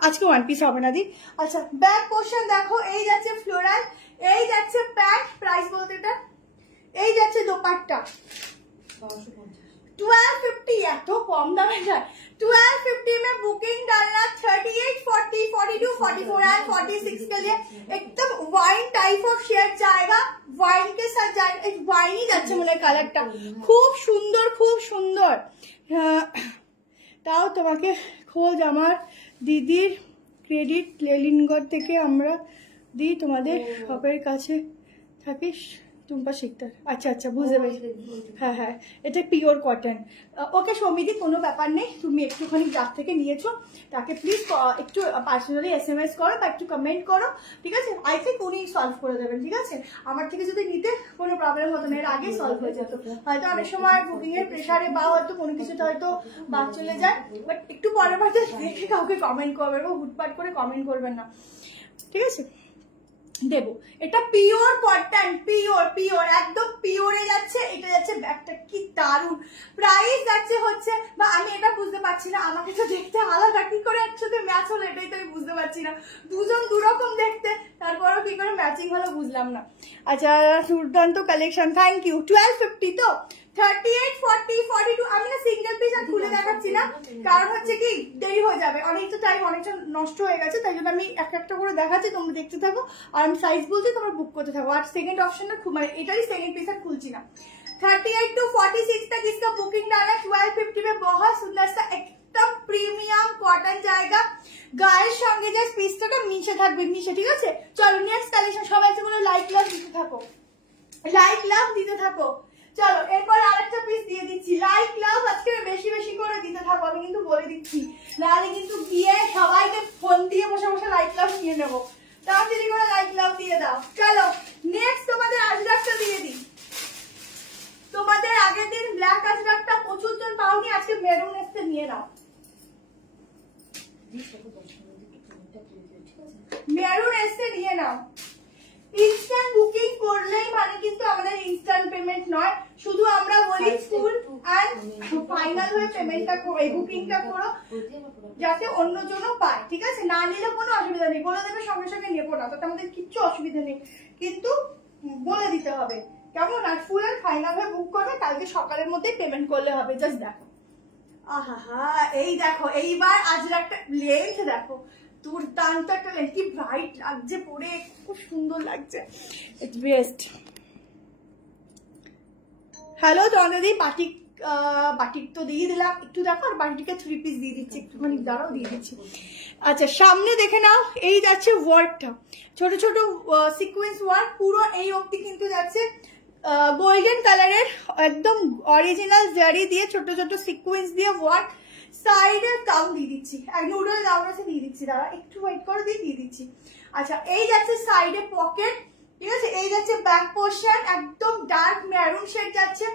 আজকে 1 পিস হবে না দি। আচ্ছা ব্যাক পোর্শন দেখো, এই যাচ্ছে ফ্লোরাল, এই যাচ্ছে প্যান্ট, প্রাইস বলতে এটা, এই যাচ্ছে দোপাট্টা 1250, এত কম দামে যায়। 1250 में बुकिंग डालना, 38, 40, 42, 44 एंड 46 के लिए एकदम वाइन टाइप ऑफ शेड जाएगा, वाइन के साथ जाएगा, एक वाइन ही যাচ্ছে মনে কালারটা, খুব সুন্দর খুব সুন্দর। তাও তোমাকে খোঁজ আমার দিদির ক্রেডিট লেলিনগড় থেকে আমরা দিই, তোমাদের শপের কাছে থাকিস টুম্পা শিকদার। আচ্ছা আচ্ছা বুঝতে পেরেছি, হ্যাঁ হ্যাঁ এটা পিওর কটন। ওকে সৌমিদি কোনো ব্যাপার নেই, তুমি একটুখানি যার থেকে নিয়েছো তাকে প্লিজ একটু পার্সোনালি SMS করো বা একটু কমেন্ট করো, ঠিক আছে। আই থিঙ্ক উনি সলভ করে দেবেন, ঠিক আছে। আমার থেকে যদি নিতে কোনো প্রবলেম হতো না, এর আগে সলভ হয়ে যেত। হয়তো অনেক সময় বুকিং এর প্রেশারে বা হয়তো কোনো কিছুতে হয়তো বাদ চলে যায়, বাট একটু পরে পরে দেখে কাউকে কমেন্ট করবেন, ও হুটপাট করে কমেন্ট করবেন না, ঠিক আছে। দেবো এটা পিওর কটন, পিওর পিওর একদম পিওরে যাচ্ছে, এটা যাচ্ছে ব্যাগটা কি দারুন। প্রাইস যাচ্ছে হচ্ছে, বা আমি এটা বুঝতে পারছি না, আমাকে তো দেখতে আলাদা কি করে একসাথে ম্যাচ হলো, এটাই তো আমি বুঝতে পারছি না। দুজন দুরকম দেখতে, তারপরেও কি করে ম্যাচিং হলো বুঝলাম না। আচ্ছা দুর্দান্ত কালেকশন, থ্যাংক ইউ। 1250 তো 38, 40, 42, আমি না সিঙ্গেল পিস আর খুলে দেখাচ্ছি না, কারণ হচ্ছে কি দেরি হয়ে যাবে, অনেকটা টাইম অনেকটা নষ্ট হয়ে গেছে, তাই জন্য আমি এক একটা করে দেখাচ্ছি, তোমরা দেখতে থাকো আর আমি সাইজ বলছি, তোমরা বুক করতে থাকো। আর সেকেন্ড অপশনটা মানে এটাই সেকেন্ড পিস আর খুলছি না। 38 to 46 तक इसका बुकिंग डाला, 1250 में बहुत सुंदर सा एकदम प्रीमियम कॉटन जाएगा, গায়ের সঙ্গে যে পিসটা মিশে থাকবে, মিশে, ঠিক আছে। চলো নেক্সট কালেকশন, সবাই তোমরা লাইক লাভ দিতে থাকো, লাইক লাভ দিতে থাকো। চলো এরপর আরেকটা পিস দিয়ে দিচ্ছি, লাইক লাভ আজকে বেশি বেশি করে দিতে থাকো, আমি কিন্তু বলে দিচ্ছি, নাহলে কিন্তু গিয়ে সবাইকে ফোন দিয়ে বসে বসে লাইক লাভ নিয়ে নেবো। তাড়াতাড়ি করে লাইক লাভ দিয়ে দাও। চলো নেক্সট তোমাদের আজরাকটা দিয়ে দিই। তোমাদের আগের দিন ব্ল্যাক আজরাকটা প্রচুর জন পাওনি, আজকে মেরুন এসে নিয়ে নাও, মেরুন এসে নিয়ে নাও। ইনস্ট্যান্ট বুকিং করলেই মানে কিন্তু আমাদের ইনস্ট্যান্ট পেমেন্ট নয়, শুধু আমরা বলি ফুল এন্ড ফাইনাল হয়ে পেমেন্টটা করো, বুকিংটা করো, যাতে অন্যজনও পায়, ঠিক আছে। না নিলে কোনো অসুবিধা নেই, বলে দেবে সঙ্গে সঙ্গে নেবো না, তাতে আমাদের কিচ্ছু অসুবিধা নেই, কিন্তু বলে দিতে হবে কেমন। আর ফুল এন্ড ফাইনাল হয়ে বুক করবে, কালকে সকালের মধ্যে পেমেন্ট করলে হবে। জাস্ট দেখো, আহা এই দেখো, এইবার আজরাকটা লেন্থ দেখো, দুর্দান্ত একটা লেন্থ, কি ব্রাইট লাগছে পরে, খুব সুন্দর লাগছে, ইটস বেস্ট। হ্যালো তোমাদের বাটিক, বাটিক তো দিয়ে দিলাম, একটু দেখো, আর বাটিকে 3 পিস দিয়ে দিচ্ছি, একটুখানি দাঁড়াও দিয়ে দিচ্ছি। আচ্ছা সামনে দেখে নাও, এই যাচ্ছে ওয়ার্কটা, ছোট ছোট সিকোয়েন্স ওয়ার্ক, পুরো এই অবধি কিন্তু যাচ্ছে গোল্ডেন কালারের, একদম অরিজিনাল জারি দিয়ে ছোট ছোট সিকোয়েন্স দিয়ে ওয়ার্ক, সাইডে গাউন দিয়ে দিচ্ছি, এক নুডল গাউন আছে দিয়ে দিচ্ছি, দাঁড়া একটু ওয়েট করে দিয়ে দিচ্ছি। আচ্ছা এই যাচ্ছে সাইডে পকেট, ঠিক আছে। এই যাচ্ছে ব্যাক পোর্শন, একদম ডার্ক মেরুন শেড যাচ্ছে।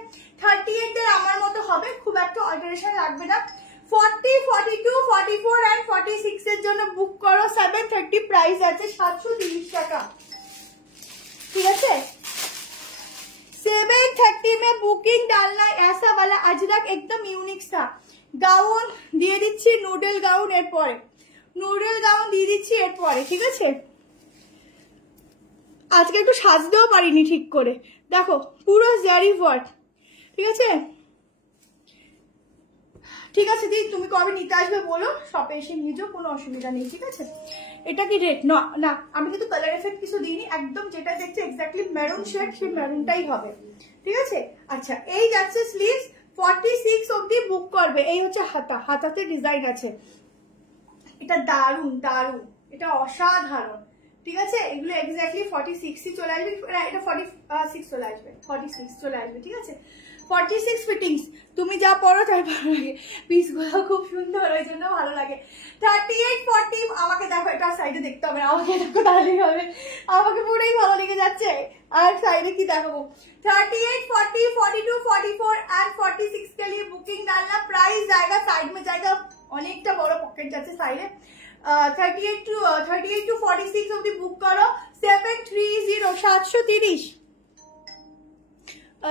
38 এর আমার মতো হবে, খুব একটা অল্টারেশন লাগবে না। 40, 42, 44 and 46 এর জন্য বুক করো। 730 প্রাইস আছে, 730 টাকা। ঠিক আছে, 730 में बुकिंग डालना ऐसा वाला अजरक एकदम यूनिक सा गाउन দিয়ে দিচ্ছি। নুডল গাউন এর পরে, নুডল গাউন দিয়ে দিচ্ছি এর পরে। ঠিক আছে, আজকে একটু সাজতেও পারিনি ঠিক করে, দেখো পুরো জারি ওয়ার্ক। ঠিক আছে, ঠিক আছে দি, তুমি কবে নিতে আসবে বলো, শপে এসে নিয়ে যাও, কোনো অসুবিধা নেই। ঠিক আছে, এটা কি রেট না? না, আমি কিন্তু কালার এফেক্ট কিছু দিইনি, একদম যেটা দেখছে এক্স্যাক্টলি মেরুন শেড, সেই মেরুনটাই হবে। ঠিক আছে, আচ্ছা এই যাচ্ছে স্লিভস, 46 অবধি বুক করবে। এই হচ্ছে হাতা, হাতাতে ডিজাইন আছে। এটা দারুন দারুন, এটা অসাধারণ। ঠিক আছে, এগুলো এক্স্যাক্টলি 46 চলে আসবে, এটা 46 চলে আসবে, 46 চলে আসবে। ঠিক আছে, 46 ফিটিংস, তুমি যা পরো তাই ভালো লাগে, পিসগুলো খুব সুন্দর, ওই জন্য ভালো লাগে। 38, 40, আমাকে দেখো, এটা সাইডে দেখতে হবে, আমাকে দেখো তাহলেই হবে, আমাকে পুরোই ভালো লেগে যাচ্ছে। আর সাইডে কি দেখাবো? 38, 40, 42, 44 and 46 के लिए बुकिंग डालना। प्राइस जाएगा, साइड में जाएगा, অনেকটা বড় পকেট যাচ্ছে সাইডে। 38 to 46 অবধি বুক করো। 730, 730।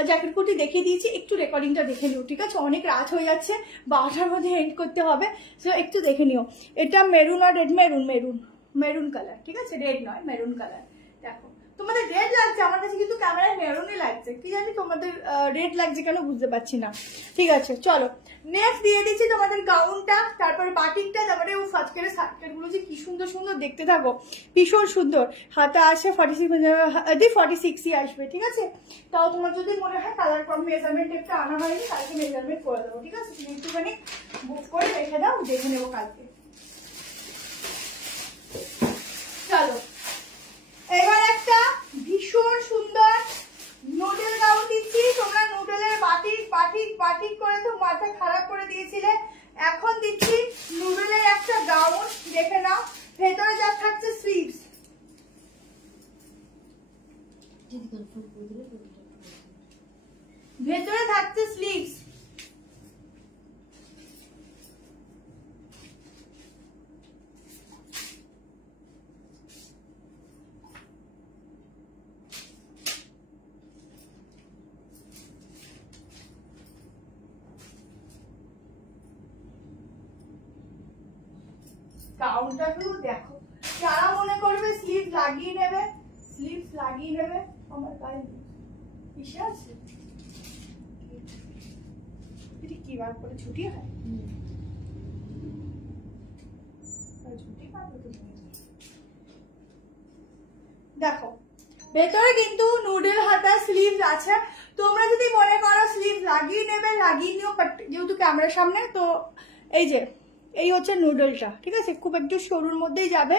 জ্যাকেট কুর্তি দেখিয়ে দিয়েছি, একটু রেকর্ডিংটা দেখে নিও। ঠিক আছে, অনেক রাত হয়ে যাচ্ছে, 12টার মধ্যে এন্ড করতে হবে, সো একটু দেখে নিও। এটা মেরুন আর red, maroon maroon maroon colour. ঠিক আছে, রেড নয়, মেরুন কালার। দেখো তোমাদের রেড লাগছে, আমার কাছে কিন্তু ক্যামেরায় মেরুনই লাগছে, কি জানি তোমাদের রেড লাগছে কেন বুঝতে পারছি না। ঠিক আছে, চলো নেক্সট দিয়ে দিচ্ছি তোমাদের গাউনটা, তারপরে বাটিকটা, তারপরে ও আজকের সার্কেল গুলো যে কি সুন্দর সুন্দর দেখতে থাকো, ভীষণ সুন্দর। হাতে আসে 46ই আসবে। ঠিক আছে, তাও তোমার যদি মনে হয় কালার কম মেজারমেন্ট একটা আনা হয়নি, কালকে মেজারমেন্ট করে দেবো। ঠিক আছে, তুমি একটুখানি বুক করে রেখে দাও, দেখে নেবো কালকে। চলো এবার একটা ভীষণ সুন্দর নুডল গাউন দিচ্ছি। তোমরা নুডলের বাটিক বাটিক বাটিক করে তো মাথা খারাপ করে দিয়েছিলে, এখন দিচ্ছি নুডলের একটা গাউন, দেখে নাও। ভেতরে যা থাকছে স্লিভস, ভেতরে থাকছে স্লিভস। গাউনটা শুধু দেখো, যারা মনে করবে স্লিভ লাগিয়ে নেবে, স্লিভস লাগিয়ে নেবে, আমার গায়ে কিসে আছে, এটা কি বার করে ছুটি হয়, ছুটি পাবো তো। দেখো ভেতরে কিন্তু নুডল হাতা স্লিভ আছে, তোমরা যদি মনে করো স্লিভ লাগিয়ে নেবে লাগিয়ে নিও, বাট যেহেতু ক্যামেরার সামনে তো এই যে এই হচ্ছে নুডলটা। ঠিক আছে, খুব একটু সরুর মধ্যেই যাবে,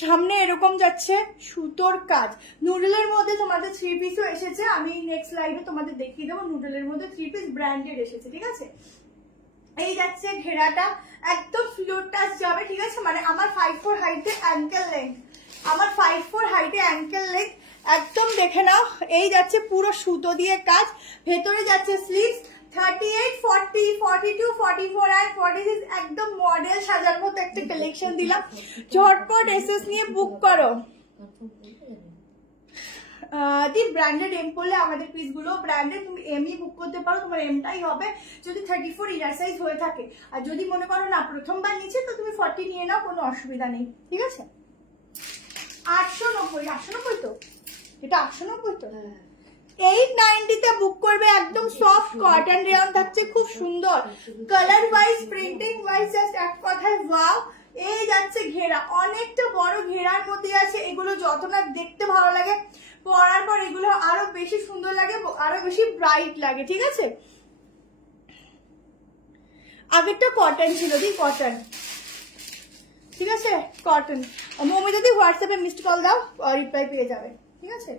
সামনে এরকম যাচ্ছে সুতোর কাজ। নুডলের মধ্যে তোমাদের 3 পিসও এসেছে, আমি নেক্সট লাইভে তোমাদের দেখিয়ে দেবো। নুডলের মধ্যে 3 পিস ব্র্যান্ডেড এসেছে। ঠিক আছে, এই যাচ্ছে ঘেরাটা, একদম ফ্লোর টাচ যাবে। ঠিক আছে, মানে আমার 5'4" হাইটে অ্যাঙ্কেল লেন্থ, আমার 5'4" হাইটে অ্যাঙ্কেল লেন্থ, একদম দেখে নাও। এই যাচ্ছে পুরো সুতো দিয়ে কাজ, ভেতরে যাচ্ছে স্লিভস। 38, 40, 42, 44 and 46 একদম মডেল সাজার মতো একটা কালেকশন দিলাম। ঝটপট এসএস নিয়ে বুক করো। ব্র্যান্ডেড এম করলে আমাদের পিসগুলো ব্র্যান্ডেড, তুমি এমই বুক করতে পারো, তোমার এমটাই হবে যদি 34 ইনার সাইজ হয়ে থাকে। আর যদি মনে করো না প্রথমবার নিচ্ছে তো তুমি 40 নিয়ে নাও, কোনো অসুবিধা নেই। ঠিক আছে, 890 তো, এটা 890 তো। 890 বুক করবে, একদম সফট কটন রেয়ন থাকছে, খুব সুন্দর colour wise, printing wise just এক কথায় ওয়াও। এই যাচ্ছে ঘেরা, অনেকটা বড় ঘেরার মধ্যে আছে, এগুলো যত না দেখতে ভালো লাগে, পরার পর এগুলো আরো বেশি সুন্দর লাগে, আরো বেশি ব্রাইট লাগে। ঠিক আছে, আগেরটা কটন ছিল, দি কটন। ঠিক আছে, কটন। মমি যদি হোয়াটসঅ্যাপে মিসড কল দাও রিপ্লাই পেয়ে যাবে। ঠিক আছে,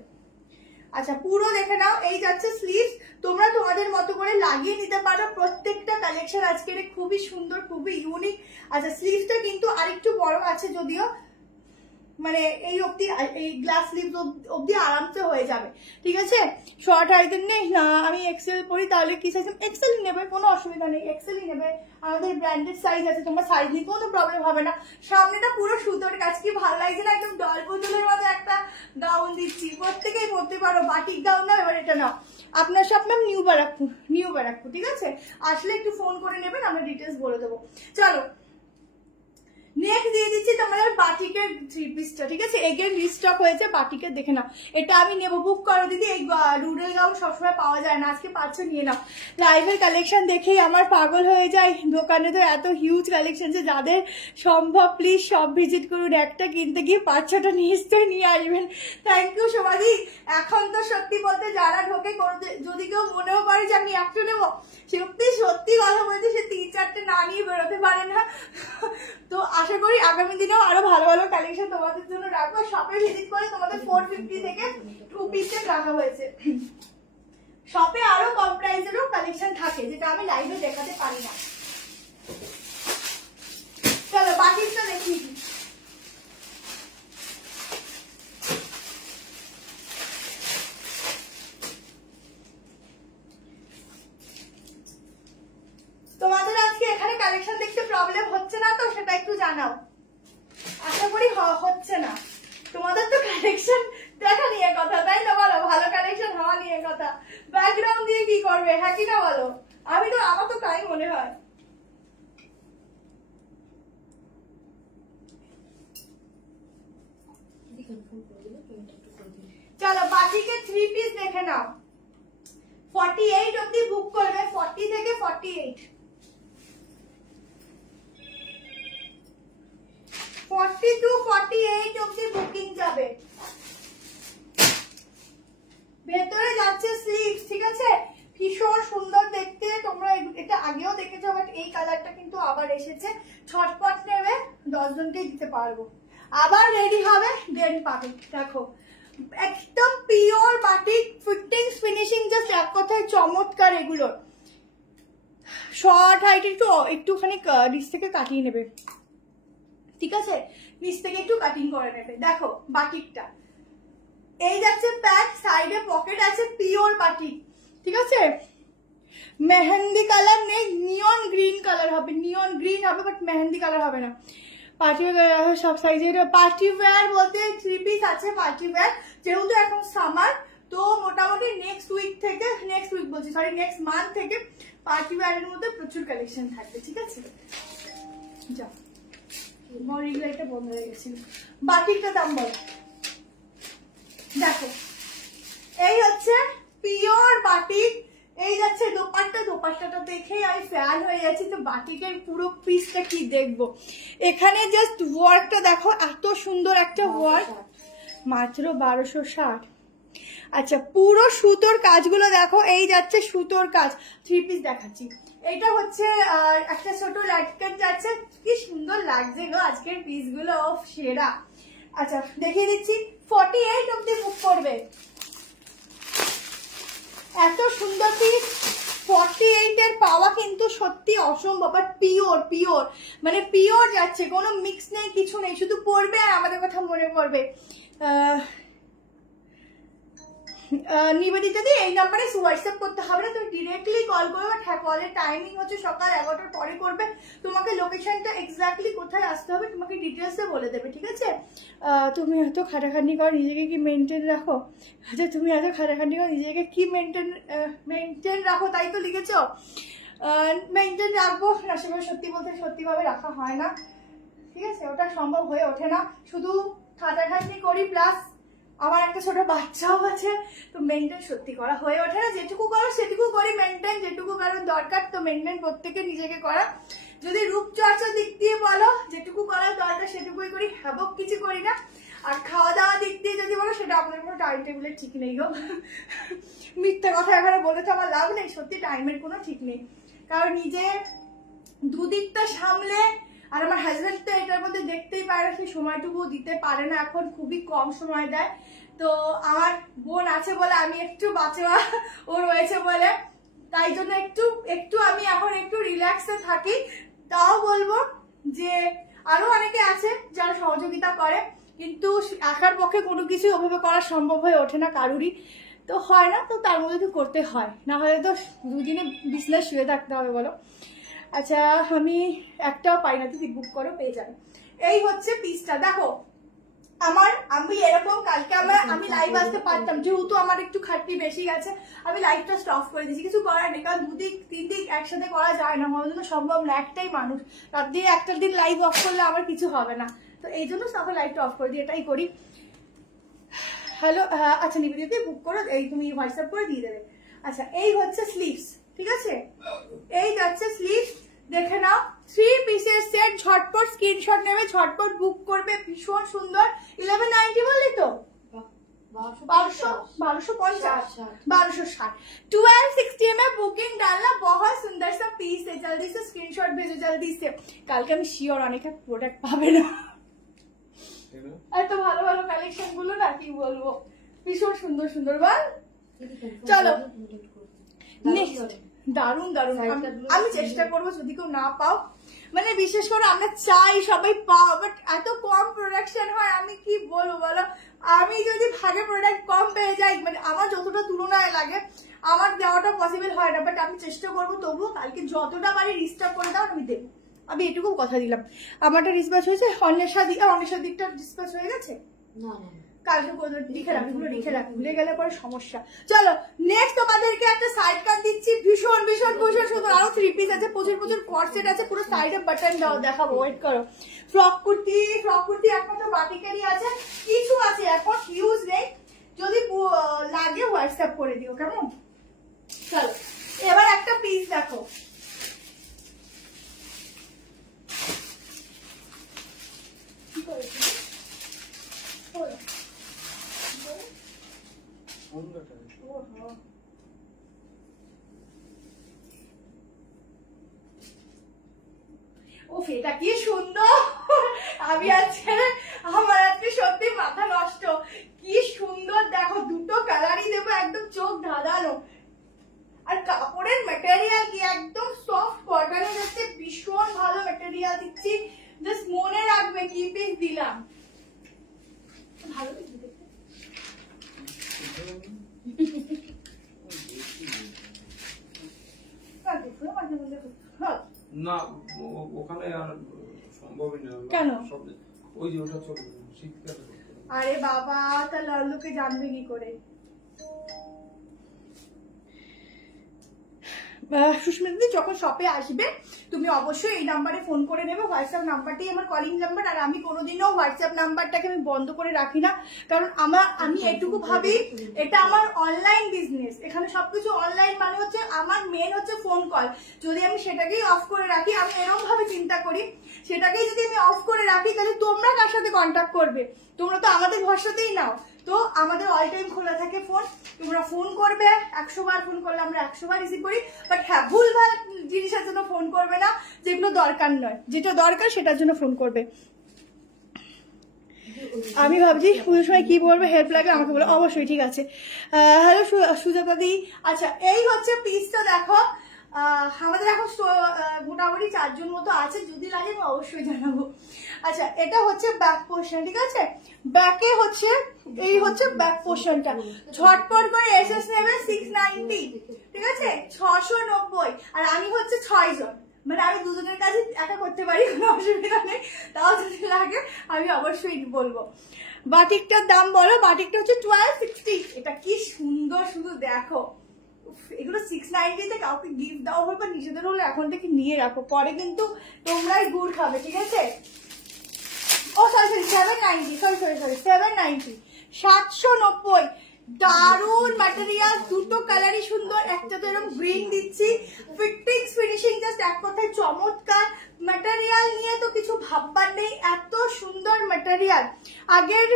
আচ্ছা পুরো দেখে নাও। এই যাচ্ছে স্লিভস, তোমরা তোমাদের মতো করে লাগিয়ে নিতে পারো। প্রত্যেকটা কালেকশন আজকের খুবই সুন্দর, খুবই ইউনিক। আচ্ছা স্লিভসটা কিন্তু আরেকটু বড় আছে যদিও, মানে এই অবধি, এই গ্লাস স্লিভ অবধি আরামসে হয়ে যাবে, ঠিক আছে। শর্ট হাইটের নেই না, আমি এক্সেল পরি, তাহলে কি সাইজ? এক্সেলই নেবে, কোনো অসুবিধা নেই, এক্সেলই নেবে, আমাদের ব্র্যান্ডেড সাইজ আছে, তোমার সাইজ নিয়ে কোনো প্রবলেম হবে না। সামনেটা পুরো সুতোর কাজ, কি ভালো লাগছে না? একদম ডল পুতুলের মতো একটা গাউন দিচ্ছি, প্রত্যেকেই পরতে পারো, বাটিক গাউন নাও। এবার এটা নাও, আপনার সব নাম নিউ ব্যারাকপুর, ঠিক আছে। আসলে একটু ফোন করে নেবেন, আমরা ডিটেলস বলে দেবো। চলো নেক্সট দিয়ে দিচ্ছি তোমাদের বাটিকের 3 পিসটা, ঠিক আছে। এগেন রিস্টক হয়েছে বাটিকের, দেখে নাও। এটা আমি নেবো, বুক করো দিদি, এই রুডেল গাউন সবসময় পাওয়া যায় না, আজকে পাচ্ছ, নিয়ে নাও। লাইভের কালেকশন দেখেই আমার পাগল হয়ে যায়, দোকানে তো এত হিউজ কালেকশন, যে যাদের সম্ভব প্লিজ সব ভিজিট করুন, একটা কিনতে গিয়ে 5-6টা নিশ্চয়ই নিয়ে আসবেন। থ্যাংক ইউ সবাই। এখন তো সত্যি বলতে যারা ঢোকে, যদি কেউ মনেও করে যে আমি একটা নেবো, সত্যি কথা বলছি, সে 3-4টে না নিয়ে বেরোতে পারে না। তো আশা করি আগামী দিনেও আরো ভালো ভালো কালেকশন তোমাদের জন্য রাখবো। শপে ভিজিট করে তোমাদের 450 থেকে 2 পিসের রাখা হয়েছে। শপে আরো কম প্রাইসেরও কালেকশন থাকে, যেটা আমি লাইভে দেখাতে পারি না। চলো বাকিটা দেখি। তোমাদের আজকে এখানে কালেকশন দেখতে প্রবলেম হচ্ছে না তো, সেটা একটু জানাও। আশা করি হচ্ছে না। তোমাদের তো কালেকশন দেখা নিয়ে কথা, তাই না? বলো, ভালো কালেকশন হওয়া নিয়ে কথা। ব্যাকগ্রাউন্ড দিয়ে কি করবে, হ্যাঁ কি না বলো? আমার তো তাই মনে হয়। চলো বাটিকে 3 পিস দেখে নাও। 48 অব্দি বুক করবে, 40 থেকে 48, 40 to 48 অব্দি বুকিং যাবে। ভেতরে যাচ্ছে স্লিভস, ঠিক আছে। ভীষণ সুন্দর দেখতে, তোমরা এটা আগেও দেখেছো, বাট এই কালারটা কিন্তু আবার এসেছে। ছটপট নেবে, 10 জনকেই দিতে পারবো। আবার রেডি হবে, দেন পাবে। দেখো একদম pure batik, fittings finishing just এক কথায় চমৎকার। এগুলোর শর্ট হাইট একটুখানি নিচ থেকে কাটিয়ে নেবে, ঠিক আছে, নিচ থেকে একটু কাটিং করে নেবে। দেখো বাটিকটা এই যাচ্ছে প্যাক, সাইডে পকেট আছে, পিওর বাটিক, ঠিক আছে। মেহেন্দি কালার নেই, নিয়ন গ্রিন কালার হবে, নিয়ন গ্রিন হবে, বাট মেহেন্দি কালার হবে না। পার্টি সব সাইজের পার্টি ওয়্যার বলতে 3 পিস আছে পার্টি ওয়্যার, যেহেতু এখন সামার, তো মোটামুটি নেক্সট মান্থ থেকে পার্টি ওয়্যারের মধ্যে প্রচুর কালেকশন থাকবে, ঠিক আছে। যাও, মরিং লাইটটা বন্ধ হয়ে গেছিল। বাটিকটা দাম বল। দেখো এই হচ্ছে পিওর বাটিক, এই যাচ্ছে দোপাট্টাটা দেখেই আমি ফ্যান হয়ে যাচ্ছি। তো বাটিকের পুরো পিসটা কি দেখবো, এখানে জাস্ট ওয়ার্কটা দেখো, এত সুন্দর একটা ওয়ার্ক, মাত্র 1260। আচ্ছা পুরো সুতোর কাজগুলো দেখো, এই যাচ্ছে সুতোর কাজ। 3 পিস দেখাচ্ছি। এটা হচ্ছে একটা ছোট লাটকান যাচ্ছে, কি সুন্দর লাগছে গো আজকের পিসগুলো, সেরা। আচ্ছা দেখিয়ে দিচ্ছি, 48 অব্দি বুক করবে। এত সুন্দর পিস 48 এর পাওয়া কিন্তু সত্যি অসম্ভব, বাট পিওর মানে পিওর যাচ্ছে, কোনো মিক্স নেই, কিছু নেই, শুধু পরবে আর আমাদের কথা মনে করবে। নিবেদিতা দি এই নাম্বারে হোয়াটসঅ্যাপ করতে হবে না, তুমি ডিরেক্টলি কল করবে। বাট হ্যাঁ, কলের টাইমিং হচ্ছে সকাল 11টার পরে করবে। তোমাকে লোকেশনটা এক্স্যাক্টলি কোথায় আসতে হবে তোমাকে ডিটেলসে বলে দেবে, ঠিক আছে। তুমি এত খাটাখাটনি করো, নিজেকে কি মেনটেন রাখো? আচ্ছা তুমি এত খাটাখাটনি করো, নিজেকে কি মেনটেন রাখো, তাই তো লিখেছ। মেনটেন রাখবো না, সেভাবে সত্যিভাবে রাখা হয় না, ঠিক আছে। ওটা সম্ভব হয়ে ওঠে না, শুধু খাটাখাটনি করি, প্লাস আমার একটা ছোট বাচ্চাও আছে, তো মেনটেন সত্যি করা হয়ে ওঠে না। যেটুকু করো সেটুকু করি মেনটেন, যেটুকু কারণ দরকার তো মেনটেন প্রত্যেকে নিজেকে করা। যদি রূপচর্চার দিক দিয়ে বলো, যেটুকু করার দরকার সেটুকুই করি, হ্যাবক কিছু করি না। আর খাওয়া দাওয়ার দিক দিয়ে যদি বলো, সেটা আপনার কোনো টাইম টেবিলের ঠিক নেই গো। মিথ্যা কথা এখানে বলে তো আমার লাভ নেই, সত্যি টাইমের কোনো ঠিক নেই। কারণ নিজে দুদিকটা সামলে, আর আমার হাজবেন্ড তো এটার মধ্যে দেখতেই পারে, সেই সময়টুকু দিতে পারে না, এখন খুবই কম সময় দেয়। তো আমার বোন আছে বলে, আমি একটু বাঁচোয়া ও রয়েছে বলে, তাই জন্য একটু আমি এখন একটু রিল্যাক্সে থাকি। তাও বলবো যে আরো অনেকে আছে যারা সহযোগিতা করে, কিন্তু একার পক্ষে কোনো কিছু ওভাবে করা সম্ভব হয়ে ওঠে না কারুরই, তো হয় না, তো তার মধ্যে তো করতে হয়, না হলে তো দুদিনে বিজনেস শুয়ে থাকতে হবে বলো। আচ্ছা আমি একটাও পাই না, তুমি বুক করো পেয়ে যাবে। এই হচ্ছে পিসটা দেখো, আমি এরকম কালকে আমি লাইভ আসতে পারতাম, যেহেতু আমার একটু খাটনি বেশি গেছে, আমি লাইভটা স্টপ করে দিয়েছি, কিছু করার নেই, কারণ 2 দিক 3 দিক একসাথে করা যায় না, আমার জন্য সম্ভব না, একটাই মানুষ, রাত দিয়ে একটা দিন লাইভ অফ করলে আমার কিছু হবে না, তো এই জন্য সকাল লাইভটা অফ করে দিই, এটাই করি। হ্যালো আচ্ছা নিবেদিতা বুক করো, এই তুমি হোয়াটসঅ্যাপ করে দিয়ে দেবে। আচ্ছা এই হচ্ছে স্লিভস, ঠিক আছে, এই যাচ্ছে স্লিভস, দেখে নাও 3 পিসের সেট, ঝটপট স্ক্রিনশট নেবে, ঝটপট বুক করবে, ভীষণ সুন্দর। 1190 বললি তো 1260 1260 में बुकिंग डालना, बहुत सुंदर सा पीस है, जल्दी से स्क्रीनशॉट भेजो जल्दी से। কালকে আমি শিওর অনেক প্রোডাক্ট পাবে না, এত ভালো ভালো কালেকশন গুলো না কি বলবো, ভীষণ সুন্দর সুন্দর। বল চলো নেক্সট, দারুন দারুন, আমি চেষ্টা করবো যদি কেউ না পাও, মানে বিশেষ করে আমরা চাই সবাই পাও, বাট এত কম প্রোডাকশন হয়, আমি কি বলবো বলো, আমি যদি ভাগে প্রোডাক্ট কম পেয়ে যাই, মানে আমার যতটা তুলনায় লাগে আমার দেওয়াটা পসিবল হয় না, বাট আমি চেষ্টা করবো তবুও কালকে যতটা পারি রিস্টার্ট করে দাও, আমি দেবো, আমি এটুকু কথা দিলাম। আমারটা ডিসপ্যাচ হয়েছে, অন্বেষার দিকটা ডিসপ্যাচ হয়ে গেছে, না না কালকে লিখে রাখি, ভুলে গেলে পরে সমস্যা। চলো নেক্সট তোমাদেরকে একটা সাইড কাট দিচ্ছি, ভীষণ ভীষণ ভীষণ সুন্দর, আরো 3 পিস আছে, প্রচুর প্রচুর কর্সেট আছে, পুরো সাইডে বাটন দাও, দেখাবো, ওয়েট করো। ফ্রক কুর্তি একমাত্র বাটিকেরই আছে, কিছু আছে এখন ইউজ নেই, যদি লাগে হোয়াটসঅ্যাপ করে দিও, কেমন? চলো এবার একটা পিস দেখো, কি করেছি এটা কি সুন্দর, আমি আজকে আমার আজকে সত্যি মাথা নষ্ট, কি সুন্দর দেখো, দুটো কালারই দেবো, একদম চোখ ধাঁধানো, আর কাপড়ের ম্যাটেরিয়াল কি একদম সফট কটনের হচ্ছে, ভীষণ ভালো ম্যাটেরিয়াল দিচ্ছি, জাস্ট মনে রাখবে কি পিস দিলাম, ভালো দেখতে না ওখানে আর সম্ভবই না, কেন? ওই যে ওটা চলবে শীতকালে। আরে বাবা তাহলে লোকে জানবে কি করে? সুস্মিতা যখন শপে আসবে তুমি অবশ্যই এই নাম্বারে ফোন করে নেবে, হোয়াটসঅ্যাপ নাম্বারটাই আমার কলিং নাম্বার, আর আমি কোনোদিনও হোয়াটসঅ্যাপ নাম্বারটাকে আমি বন্ধ করে রাখি না, কারণ আমি এটুকু ভাবি এটা আমার অনলাইন বিজনেস, এখানে সবকিছু অনলাইন, মানে হচ্ছে আমার মেন হচ্ছে ফোন কল, যদি আমি সেটাকেই অফ করে রাখি, আমি এরকম ভাবে চিন্তা করি, সেটাকেই যদি আমি অফ করে রাখি তাহলে তোমরা কার সাথে কন্ট্যাক্ট করবে, তোমরা তো আমাদের ভরসাতেই নাও, তো আমাদের অল টাইম খোলা থাকে ফোন, তোমরা ফোন করবে, 100 বার ফোন করলে আমরা 100 বার রিসিভ করি, বাট হ্যাঁ ভুলভাল জিনিসের জন্য ফোন করবে না, যেগুলো দরকার নয়, যেটা দরকার সেটার জন্য ফোন করবে। আমি ভাবছি পুজোর সময় কি বলবে, হেল্প লাগবে আমাকে বলো, অবশ্যই ঠিক আছে। হ্যালো সুজাতা দি, আচ্ছা এই হচ্ছে পিসটা দেখো, আমাদের এখন মোটামুটি 4 জন মতো আছে, যদি লাগে আমি অবশ্যই জানাবো। আচ্ছা এটা হচ্ছে ব্যাক পোর্শন, ঠিক আছে, ব্যাকে হচ্ছে এই হচ্ছে ব্যাক পোর্শনটা, ঝটপট করে এসএস নেবে 690, ঠিক আছে 690, আর আমি হচ্ছে 6 জন, মানে আমি দুজনের কাছে একা করতে পারি, কোনো অসুবিধা নেই, তাও যদি লাগে আমি অবশ্যই বলবো। বাটিকটার দাম বলো, বাটিকটা হচ্ছে 1260, এটা কি সুন্দর, শুধু দেখো, এগুলো 690 কাউকে গিফট দেওয়া হবে বা নিজেদের হলে এখন থেকে নিয়ে রাখো, পরে কিন্তু তোমরাই গুড় খাবে, ঠিক আছে। ও সরি 790, 790, দারুন ম্যাটেরিয়াল, দুটো কালারই সুন্দর, একটা তো এরকম গ্রিন দিচ্ছি, ফিটিংস ফিনিশিং জাস্ট এক কথায় চমৎকার, ম্যাটেরিয়াল নিয়ে তো কিছু ভাববার নেই, এত সুন্দর ম্যাটেরিয়াল। আগের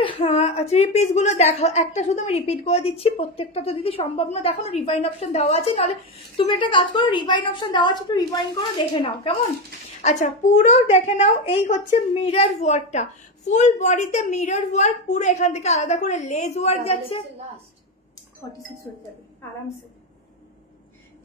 3 পিস গুলো দেখো, একটা শুধু আমি রিপিট করে দিচ্ছি, প্রত্যেকটা তো দিদি সম্ভব না দেখানো, রিভাইন অপশন দেওয়া আছে, নাহলে তুমি একটা কাজ করো, রিভাইন অপশন দেওয়া আছে একটু রিভাইন করো, দেখে নাও কেমন। আচ্ছা পুরো দেখে নাও, এই হচ্ছে মিরর ওয়ার্কটা, ফুল বডিতে মিরর ওয়ার্ক, পুরো এখান থেকে আলাদা করে লেজ ওয়ার্ক যাচ্ছে, 46 হয়ে যাবে আরামসে,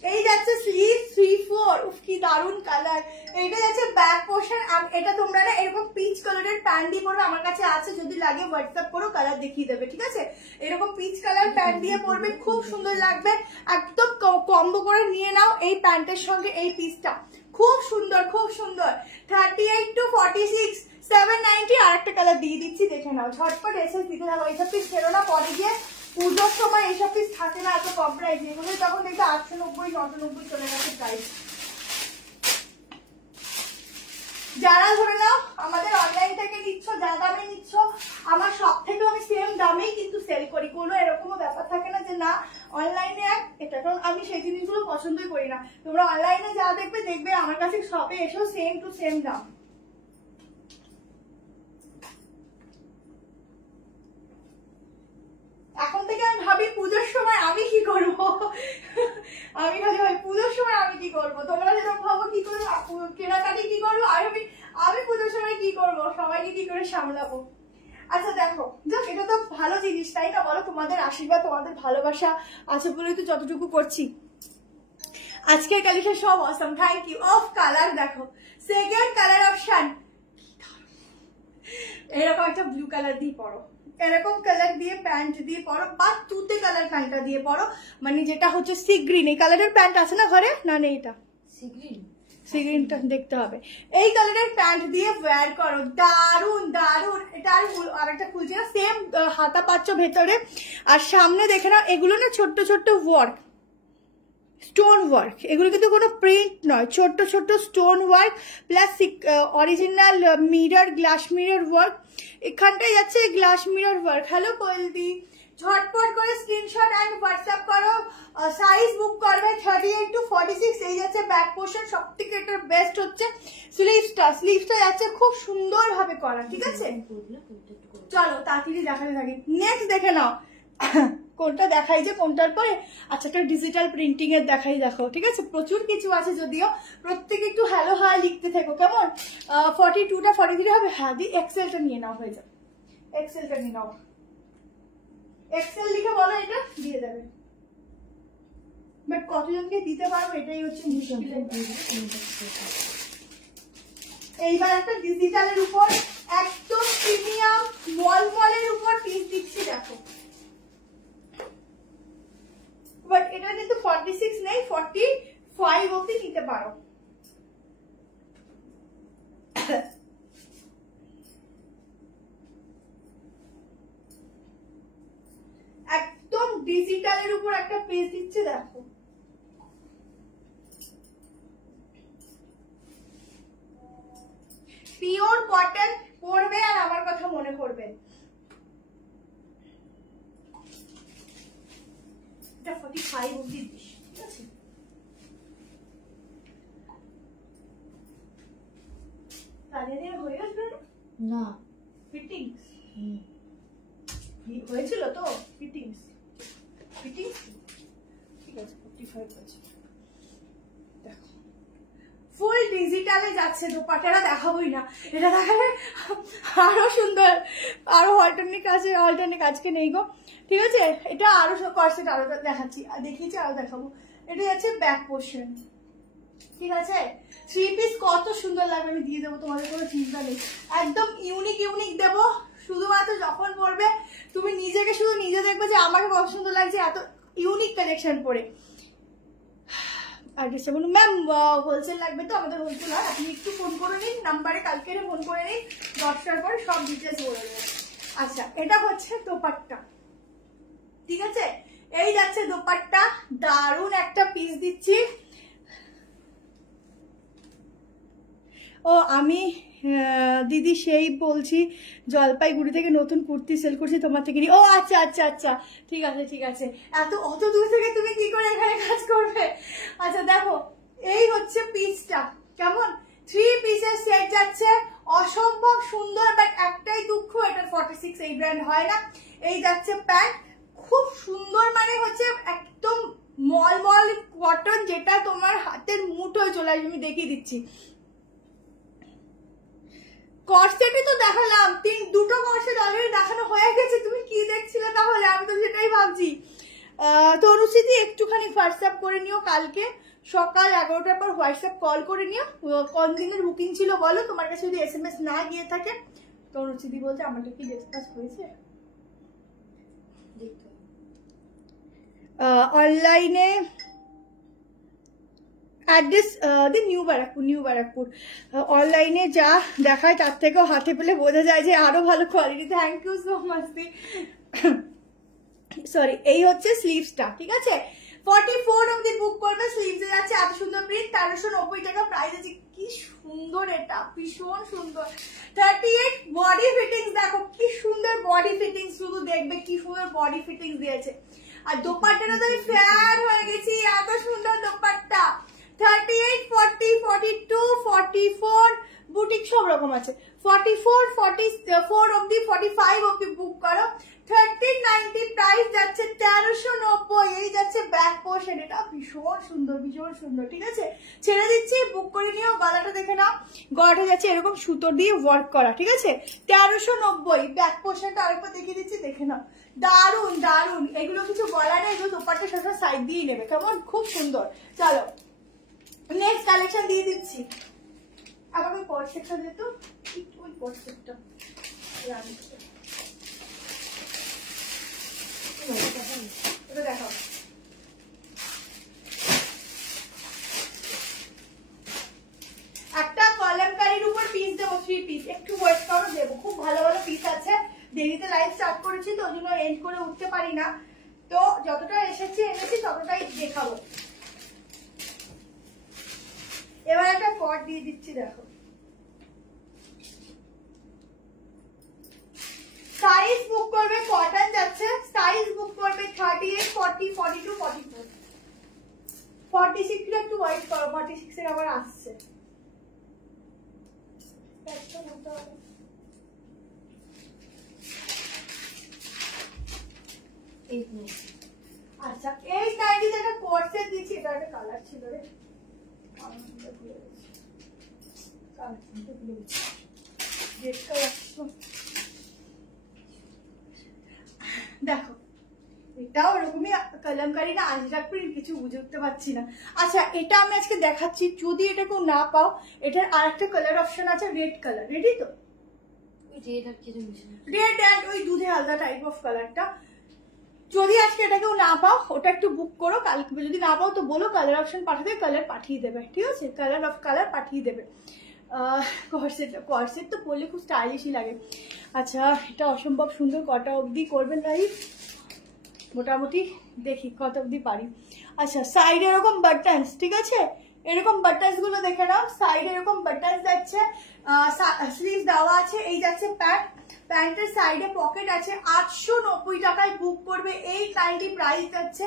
এই যাচ্ছে স্লিভ 3/4, উফ কি দারুন কালার। এইটা যাচ্ছে ব্যাক পোর্শন। এটা তোমরা না এরকম পিচ কালারের প্যান্ট দিয়ে পরবে, আমার কাছে আছে, যদি লাগে হোয়াটসঅ্যাপ করো, কালার দেখিয়ে দেবে, ঠিক আছে? এরকম পিচ কালার প্যান্ট দিয়ে পরবে, খুব সুন্দর লাগবে। একদম কম্বো করে নিয়ে নাও এই প্যান্টের সঙ্গে এই পিসটা, খুব সুন্দর খুব সুন্দর। 38 to 46, 790। আর একটা কালার দিয়ে দিচ্ছি, দেখে নাও, ঝটপট এসে দিতে থাকো। এইসব পিস ফেরো না, পরে গিয়ে পুজোর সময় এইসব পিস থাকে না এত কম প্রাইস, এগুলো তখন দেখবে 890 990 চলে গেছে প্রাইস। যারা ধরে নাও আমাদের অনলাইন থেকে নিচ্ছ, যা দামে নিচ্ছ, আমার সব থেকে আমি সেম দামেই কিন্তু সেল করি, কোনো এরকমও ব্যাপার থাকে না যে না অনলাইনে এটা, কারণ আমি সেই জিনিসগুলো পছন্দই করি না। তোমরা অনলাইনে যা দেখবে দেখবে আমার কাছে সবে এসেও সেম টু সেম দাম। এখন থেকে আমি ভাবি পুজোর সময় আমি কি করবো, আমি খালি ভাই পুজোর সময় আমি কি করবো, তোমরা যেরকম ভাবো কি করবো কেনাকাটি কি করবো, আমি পুজোর সময় কি করবো, সবাইকে কি করে সামলাবো। আচ্ছা দেখো, যাক এটা তো ভালো জিনিস তাই না বলো, তোমাদের আশীর্বাদ তোমাদের ভালোবাসা আছে বলেই তো যতটুকু করছি। আজকের কালেকশন সব অসম, থ্যাংক ইউ। অফ কালার দেখো, সেকেন্ড কালার অপশন, এরকম একটা ব্লু কালার দিয়ে পরো, এরকম কালার দিয়ে প্যান্ট দিয়ে পরো, বা তুতে কালার প্যান্টটা দিয়ে পরো, মানে যেটা হচ্ছে সি গ্রিন। এই কালারের প্যান্ট আছে না ঘরে? না নেই, এটা সি গ্রিনটা দেখতে হবে। এই কালারের প্যান্ট দিয়ে ওয়্যার করো, দারুন দারুন। এটা আর একটা খুলছে না, সেম হাতা পাচ্ছ ভেতরে, আর সামনে দেখে নাও এগুলো না ছোট্ট ছোট্ট ওয়ার্ক, স্টোন ওয়ার্ক, এগুলো কিন্তু কোনো প্রিন্ট নয়, ছোট্ট ছোট্ট stone work plus original mirror, glass mirror work. এখানটায় যাচ্ছে গ্লাস মিরর ওয়ার্ক। হ্যালো কোয়েলদি, ঝটপট করে স্ক্রিনশট অ্যান্ড হোয়াটসঅ্যাপ করো, সাইজ বুক করবে 38 to 46। এই যাচ্ছে ব্যাক পোর্শন, সব থেকে এটার বেস্ট হচ্ছে স্লিভসটা যাচ্ছে খুব সুন্দর ভাবে করা, ঠিক আছে? চলো তাড়াতাড়ি দেখাতে থাকি, নেক্সট দেখে নাও কোনটা দেখাই যে কোনটার পরে। আচ্ছা একটা ডিজিটাল প্রিন্টিং এর দেখাই, দেখো ঠিক আছে, প্রচুর কিছু আছে যদিও, প্রত্যেকে একটু হ্যালো হাই লিখতে থেকো কেমন। 42টা 43 হবে, হ্যাঁ দি এক্সেলটা নিয়ে নাও, হয়ে যাবে, এক্সেলটা নিয়ে নাও, এক্সেল লিখে বলো, এটা দিয়ে দেবে, বাট কতজনকে দিতে পারবো এটাই হচ্ছে মুশকিল। এইবার একটা ডিজিটালের উপর একদম প্রিমিয়াম মলের উপর পিস দিচ্ছি, দেখো, বাট এটা কিন্তু 46 নেই, 45 অবধি নিতে পারো। একদম ডিজিটালের উপর একটা পেজ দিচ্ছে, দেখো, পিওর কটন, পরবে আর আমার কথা মনে করবে। 45 অবধি দিস, ঠিক আছে? তাহলে হয়ে আসবে না ফিটিংস হয়েছিল তো, ফিটিংস ঠিক আছে, 45 আছে। দেখো ফুল ডিজিটালে যাচ্ছে, দোপাটাটা দেখাবোই না, এটা দেখাবে আরো সুন্দর, আরো অল্টারনেট আজকে নেই গো, ঠিক আছে? এটা আরো কর্সেট আরো দেখাচ্ছি, দেখিয়েছি আরো দেখাবো। এটা যাচ্ছে ব্যাক পোর্শন, ঠিক আছে? 3 পিস কত সুন্দর লাগবে, আমি দিয়ে দেবো, তোমাদের কোনো চিন্তা নেই, একদম ইউনিক দেবো। শুধুমাত্র যখন পরবে তুমি নিজেকে শুধু নিজে দেখবে যে আমাকে কত সুন্দর লাগছে এত ইউনিক কালেকশন পরে। আর ডিসে বলুন ম্যাম হোলসেল লাগবে তো, আমাদের হোলসেল হয়, আপনি একটু ফোন করে নিন নাম্বারে, কালকে ফোন করে নিন, 10টার পরে সব ডিটেলস বলে দেবো। আচ্ছা এটা হচ্ছে দোপাট্টা, ঠিক আছে? এই যাচ্ছে দোপাট্টা, দারুন একটা পিস দিচ্ছি। ও আমি দিদি সেই বলছি জলপাইগুড়ি থেকে নতুন কুর্তি সেল করছি তোমার থেকে নিয়ে। ও আচ্ছা আচ্ছা আচ্ছা, ঠিক আছে, অত দূর থেকে তুমি কি করে এখানে কাজ করবে? আচ্ছা দেখো এই হচ্ছে পিসটা, কেমন 3 পিসের সেট যাচ্ছে, অসম্ভব সুন্দর, বাট একটাই দুঃখ এটা 46 এই ব্র্যান্ড হয় না। এই যাচ্ছে প্যান্ট, খুব সুন্দর, মানে হচ্ছে একদম মল কটন, যেটা তোমার হাতের মুঠোয় চলে আসবে, আমি দেখিয়ে দিচ্ছি। কর্সেটই তো দেখালাম, দুটো কর্সেট অলরেডি দেখানো হয়ে গেছে, তুমি কি দেখছিলে তাহলে? আমি তো সেটাই ভাবছি। তনুশ্রীদি একটুখানি হোয়াটসঅ্যাপ করে নিও, কালকে সকাল 11টার পর হোয়াটসঅ্যাপ কল করে নিও, কোন দিনের বুকিং ছিল বলো, তোমার কাছে যদি SMS না গিয়ে থাকে। তনুশ্রীদি বলছে আমারটা কি ডিসকাস হয়েছে অনলাইনে অ্যাড্রেস নিউ ব্যারাকপুর অনলাইনে যা দেখায় তার থেকেও হাতে পেলে বোঝা যায় যে আরো ভালো quality. Thank you so much. Sorry, এই হচ্ছে স্লিভসটা, ঠিক আছে? 44 অবধি বুক করবে। স্লিভসে যাচ্ছে এত সুন্দর প্রিন্ট, 1390 টাকা প্রাইস আছে। কি সুন্দর, এটা ভীষণ সুন্দর। 38 বডি ফিটিংস, দেখো কি সুন্দর বডি ফিটিংস, শুধু দেখবে কি সুন্দর বডি ফিটিংস দিয়েছে। আর দোপাট্টাটা তো আমি ফ্যান হয়ে গেছি, এত সুন্দর দোপাট্টা। 38, 40, 42, 44 বুটিক সব রকম আছে। 44, 44 অবধি 45 অবধি বুক করো। 1390 প্রাইস যাচ্ছে 1390। এই যাচ্ছে ব্যাক পোর্শন, এটা ভীষণ সুন্দর, ভীষণ সুন্দর, ঠিক আছে? ছেড়ে দিচ্ছি, বুক করে নিও। গলাটা দেখে নাও, গলাটা যাচ্ছে এরকম সুতো দিয়ে ওয়ার্ক করা, ঠিক আছে? 1390। ব্যাক পোর্শনটা আরেকবার দেখিয়ে দিচ্ছি, দেখে নাও। দারুন দারুন, এগুলো কিছু বলা নেই, এগুলো দোপাট্টা সবসময় সাইড দিয়ে নেবে, কেমন? খুব সুন্দর। চলো নেক্সট কালেকশন দিয়ে দিচ্ছি। আমাকে পরের সেকশন দিত, ওই পরের সেকশনটা দেখো। একটা কলমকারীর উপর পিস দেবো, 3 পিস, একটু ওয়েট করো, দেবো। খুব ভালো ভালো পিস আছে। দেরিতে লাইভ স্টার্ট করেছি তো ওই জন্য এন্ড করে উঠতে পারি না, তো যতটা এনেছি ততটাই দেখাবো। এবার একটা কট দিয়ে দিচ্ছি, দেখো। সাইজ বুক করবে, কটন যাচ্ছে। সাইজ বুক করবে 38, 40, 42, 44, 46 টা একটু ওয়েট করো, 46 এর আবার আসছে। আচ্ছা, 890 একটা কোট সেট দিচ্ছি। এটা একটা কালার ছিল রে, দেখো এটাও এরকমই কলমকারী না, আজরাক প্রিন্ট, কিছু বুঝে উঠতে পারছি না। আচ্ছা, এটা আমি আজকে দেখাচ্ছি, যদি এটা কেউ না পাও, এটার আরেকটা কালার অপশন আছে, রেড কালার। রেডি তো? রেড অ্যান্ড ওই দুধে আলাদা টাইপ অফ কালারটা। যদি আজকে এটা কেউ না পাও, ওটা একটু বুক করো। কালকে যদি না পাও তো বলো, কালার অপশন পাঠাতে, কালার পাঠিয়ে দেবে, ঠিক আছে? কালার পাঠিয়ে দেবে। কর্সেট তো পরলে খুব স্টাইলিশই লাগে। আচ্ছা, এটা অসম্ভব সুন্দর। কটা অবধি করবেন লাইভ? মোটামুটি দেখি কত অবধি পারি। আচ্ছা, সাইড এরকম বাটনস, ঠিক আছে? এরকম বাটনস গুলো দেখে নাও। সাইড এরকম বাটনস যাচ্ছে, স্লিভ দেওয়া আছে। এই যাচ্ছে প্যান্ট, প্যান্টের সাইডে পকেট আছে। 890 টাকায় বুক করবে। 890 প্রাইস যাচ্ছে।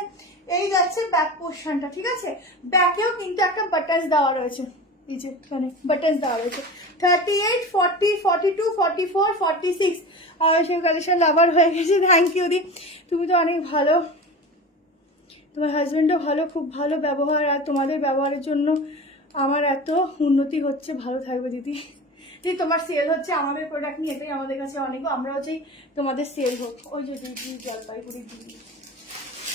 এই যাচ্ছে ব্যাক পোর্শনটা, ঠিক আছে? ব্যাকেও কিন্তু একটা বাটনস দেওয়া রয়েছে, এই যে এখানে বাটনস দেওয়া রয়েছে। 38, 40, 42, 44, 46 সেই কালেকশন লাভার হয়ে গেছে। থ্যাংক ইউ দি, তুমি তো অনেক ভালো, তোমার হাজবেন্ডও ভালো, খুব ভালো ব্যবহার। আর তোমাদের ব্যবহারের জন্য আমার এত উন্নতি হচ্ছে। ভালো থাকবে দিদি। দিদি তোমার সেল হচ্ছে, আমাদের প্রোডাক্ট নিয়ে, এটাই আমাদের কাছে অনেক। আমরাও চাই তোমাদের সেল হোক। ওই যে দিদি জলপাইগুড়ি দিদি,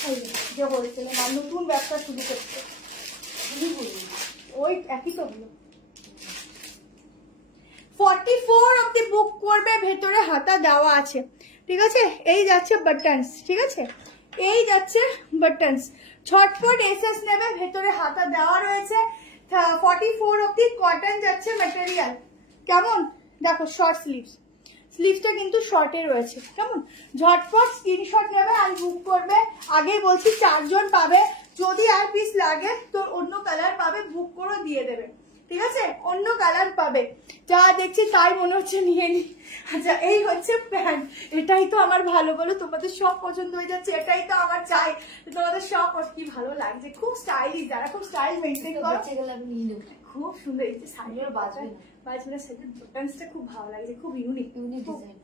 ওই যে বলেছিলাম আর নতুন ব্যবসা শুরু করছে, ওই একই তো হলো। 44 অবধি বুক করবে, ভেতরে হাতা দেওয়া আছে, ঠিক আছে? এই যাচ্ছে বাটনস, ঠিক আছে? এই যাচ্ছে বাটনস। ছটফট এসএস নেবে, ভেতরে হাতা দেওয়া রয়েছে। 44 অবধি কটন যাচ্ছে ম্যাটেরিয়াল, কেমন? দেখো শর্ট স্লিভসটা কিন্তু শর্টে রয়েছে, কেমন? ঝটপট স্ক্রিনশট নেবে আর বুক করবে। আগেই বলছি 4 জন পাবে। যদি আর পিস লাগে তো অন্য কালার পাবে, বুক করে দিয়ে দেবে, ঠিক আছে? অন্য কালার পাবে। যা দেখছি তাই মনে হচ্ছে নিয়ে নি। আচ্ছা, এই হচ্ছে প্যান্ট। এটাই তো আমার ভালো, বলো? তোমাদের সব পছন্দ হয়ে যাচ্ছে, এটাই তো আমার চাই। তোমাদের সব কি ভালো লাগছে, খুব স্টাইলিশ। যারা খুব স্টাইল মেনটেন করো, খুব সুন্দর। এই যে শাড়ির বাজবে সাথে বাটনসটা খুব ভালো লাগছে, খুব ইউনিক ডিজাইন।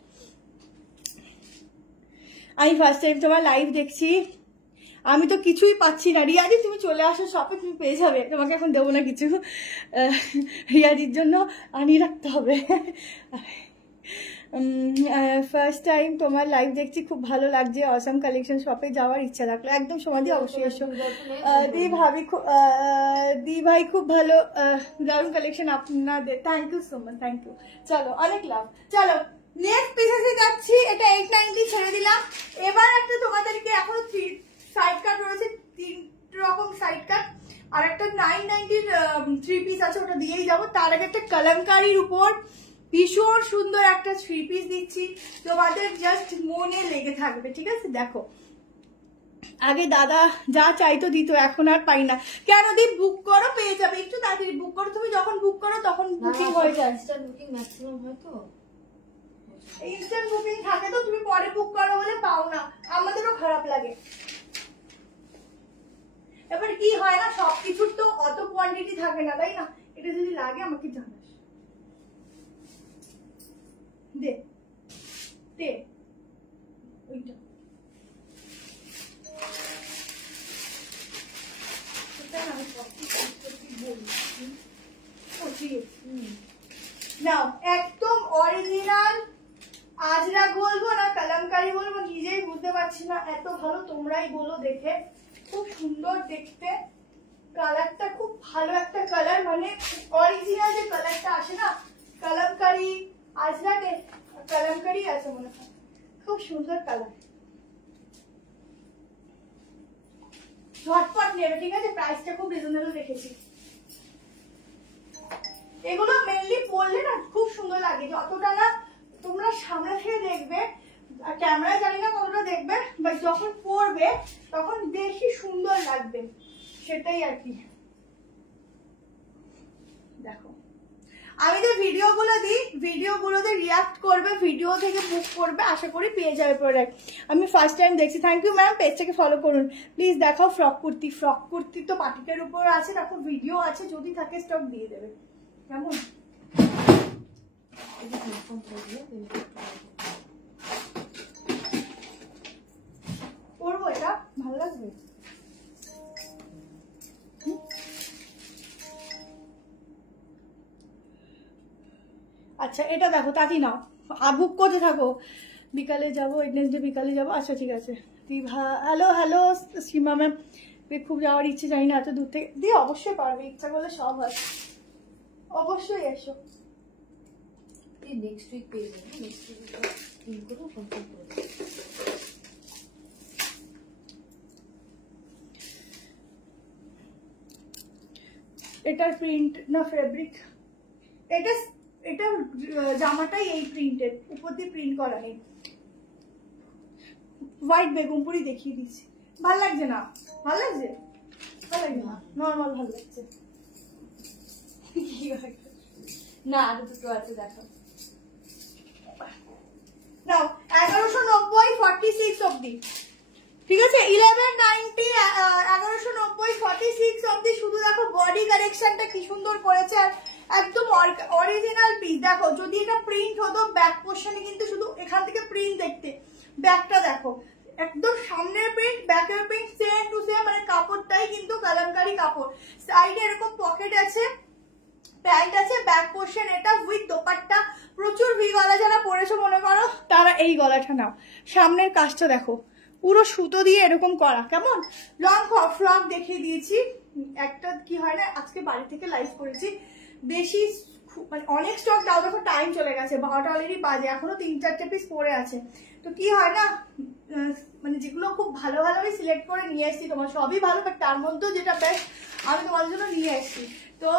আমি ফার্স্ট টাইম তোমার লাইভ দেখছি, আমি তো কিছুই পাচ্ছি না। রিয়াদি তুমি চলে আসো শপে, তুমি পেয়ে যাবে। তোমাকে এখন দেবো না কিছু, রিয়াদির জন্য আনিয়ে রাখতে হবে। ফার্স্ট টাইম তোমার লাইভ দেখছি, খুব ভালো লাগছে। অসাম কালেকশন শপে যাওয়ার ইচ্ছা থাকলো একদম সমাধি অবশ্যই এসো। দি ভাই খুব ভালো, দারুণ কালেকশন আপনাদের, thank you so much, thank you. চলো অনেক লাভ। চলো নেক্সট পিসে যাচ্ছি, এটা 890 ছেড়ে দিলাম। এবার একটা তোমাদেরকে এখনো সাইড কাট রয়েছে, 3 রকম সাইড কাট, আর একটা 990 3 পিস আছে, ওটা দিয়েই যাবো। তার আগে একটা কলমকারির উপর ভীষণ সুন্দর একটা 3 পিস দিচ্ছি, তোমাদের জাস্ট মনে লেগে থাকবে, ঠিক আছে? দেখো আগে দাদা যা চাইতো দিত, এখন আর পাই না। কেন দি? বুক করো পেয়ে যাবে, একটু তাড়াতাড়ি বুক করো। তুমি যখন বুক করো তখন বুকিং হয়ে যায়, ইনস্ট্যান্ট বুকিং ম্যাক্সিমাম হয় তো, ইনস্ট্যান্ট বুকিং থাকে তো, তুমি পরে বুক করো বলে পাও না, আমাদেরও খারাপ লাগে। এবার কি হয় না, সবকিছুর তো অত কোয়ান্টিটি থাকে না, তাই না? এটা যদি লাগে আমাকে জানাস, দে দে ওইটা। নাও একদম অরিজিনাল আজরাক বলবো না কলমকারি বলবো নিজেই বুঝতে পারছি না, এত ভালো, তোমরাই বলো দেখে। খুব সুন্দর দেখতে, কালারটা খুব ভালো একটা কালার, মানে অরিজিনাল যে কালারটা আসে না কলমকারি আজরাকে, কলমকারি আছে মনে হয়, খুব সুন্দর কালার। ঝটপট নেবে, ঠিক আছে? প্রাইসটা খুব রিজনেবল রেখেছি। এগুলো মেনলি পরলে না খুব সুন্দর লাগে, যতটা না তোমরা সামনে থেকে দেখবে, ক্যামেরায় জানি না কতটা দেখবে, বাট যখন পরবে তখন বেশি সুন্দর লাগবে, সেটাই আর কি। দেখো আমি যে ভিডিওগুলো দিই, ভিডিওগুলোতে রিয়াক্ট করবে, ভিডিও থেকে বুক করবে, আশা করি পেয়ে যাবে প্রোডাক্ট। আমি ফার্স্ট টাইম দেখছি, থ্যাংক ইউ ম্যাম, পেজটাকে ফলো করুন প্লিজ। দেখাও ফ্রক কুর্তি, ফ্রক কুর্তি তো পাটিকের উপর আছে, দেখো ভিডিও আছে, যদি থাকে স্টক দিয়ে দেবে, কেমন? পরবো, এটা ভালো লাগবে। আচ্ছা এটা দেখো, তাকি নাও, বুক করতে থাকো, বিকালে যাবো, নেক্সট ডে বিকালে যাবো। আচ্ছা ঠিক আছে। হ্যালো হ্যালো সীমা ম্যাম, খুব যাওয়ার ইচ্ছে, জানি না এত দূর থেকে। দিয়ে অবশ্যই পারবে, ইচ্ছা করলে সব হয়, অবশ্যই এসো। নেক্সট উইক পেয়ে যাবো, নেক্সট উইক করে কমপ্লিট করে দেবো। এটার প্রিন্ট না ফেব্রিক, এটা এটা জামাটাই এই প্রিন্টের, উপর দিয়ে প্রিন্ট করা নেই। হোয়াইট বেগমপুরি দেখিয়ে দিচ্ছি, ভাল লাগছে না? ভাল লাগছে? ভালো লাগছে না? নর্মাল ভালো লাগছে না, আরো দুটো আছে দেখো। নাও 1190 46 অবধি, ঠিক আছে? 1190 1190 46 অবধি। শুধু দেখো বডি কালেকশনটা কি সুন্দর করেছে, আর একদম অরিজিনাল পিস। দেখো যদি এটা প্রিন্ট হতো, ব্যাক পোর্শনে কিন্তু শুধু এখান থেকে প্রিন্ট দেখতে, ব্যাকটা দেখো একদম সামনের প্রিন্ট, ব্যাকের প্রিন্ট সেম টু সেম, মানে কাপড়টাই কিন্তু কলমকারি কাপড়। সাইডে এরকম পকেট আছে, প্যান্ট আছে, ব্যাক পোর্শন এটা উইথ দোপাট্টা। প্রচুর ভি গলা যারা পরেছো মনে করো, তারা এই গলাটা নাও। সামনের কাজটা দেখো, পুরো সুতো দিয়ে এরকম করা, কেমন? লং ফ্রক দেখিয়ে দিয়েছি। একটা কি হয় না, আজকে বাড়ি থেকে লাইভ করেছি, বেশি মানে অনেক স্টক দাও, দেখো টাইম চলে গেছে, 12টা অলরেডি বাজে, এখনো 3-4টে পিস পরে আছে। তো কি হয় না, মানে যেগুলো খুব ভালো ভালো আমি সিলেক্ট করে নিয়ে এসেছি, তোমার সবই ভালো, বাট তার মধ্যেও যেটা বেস্ট আমি তোমাদের জন্য নিয়ে এসেছি। তো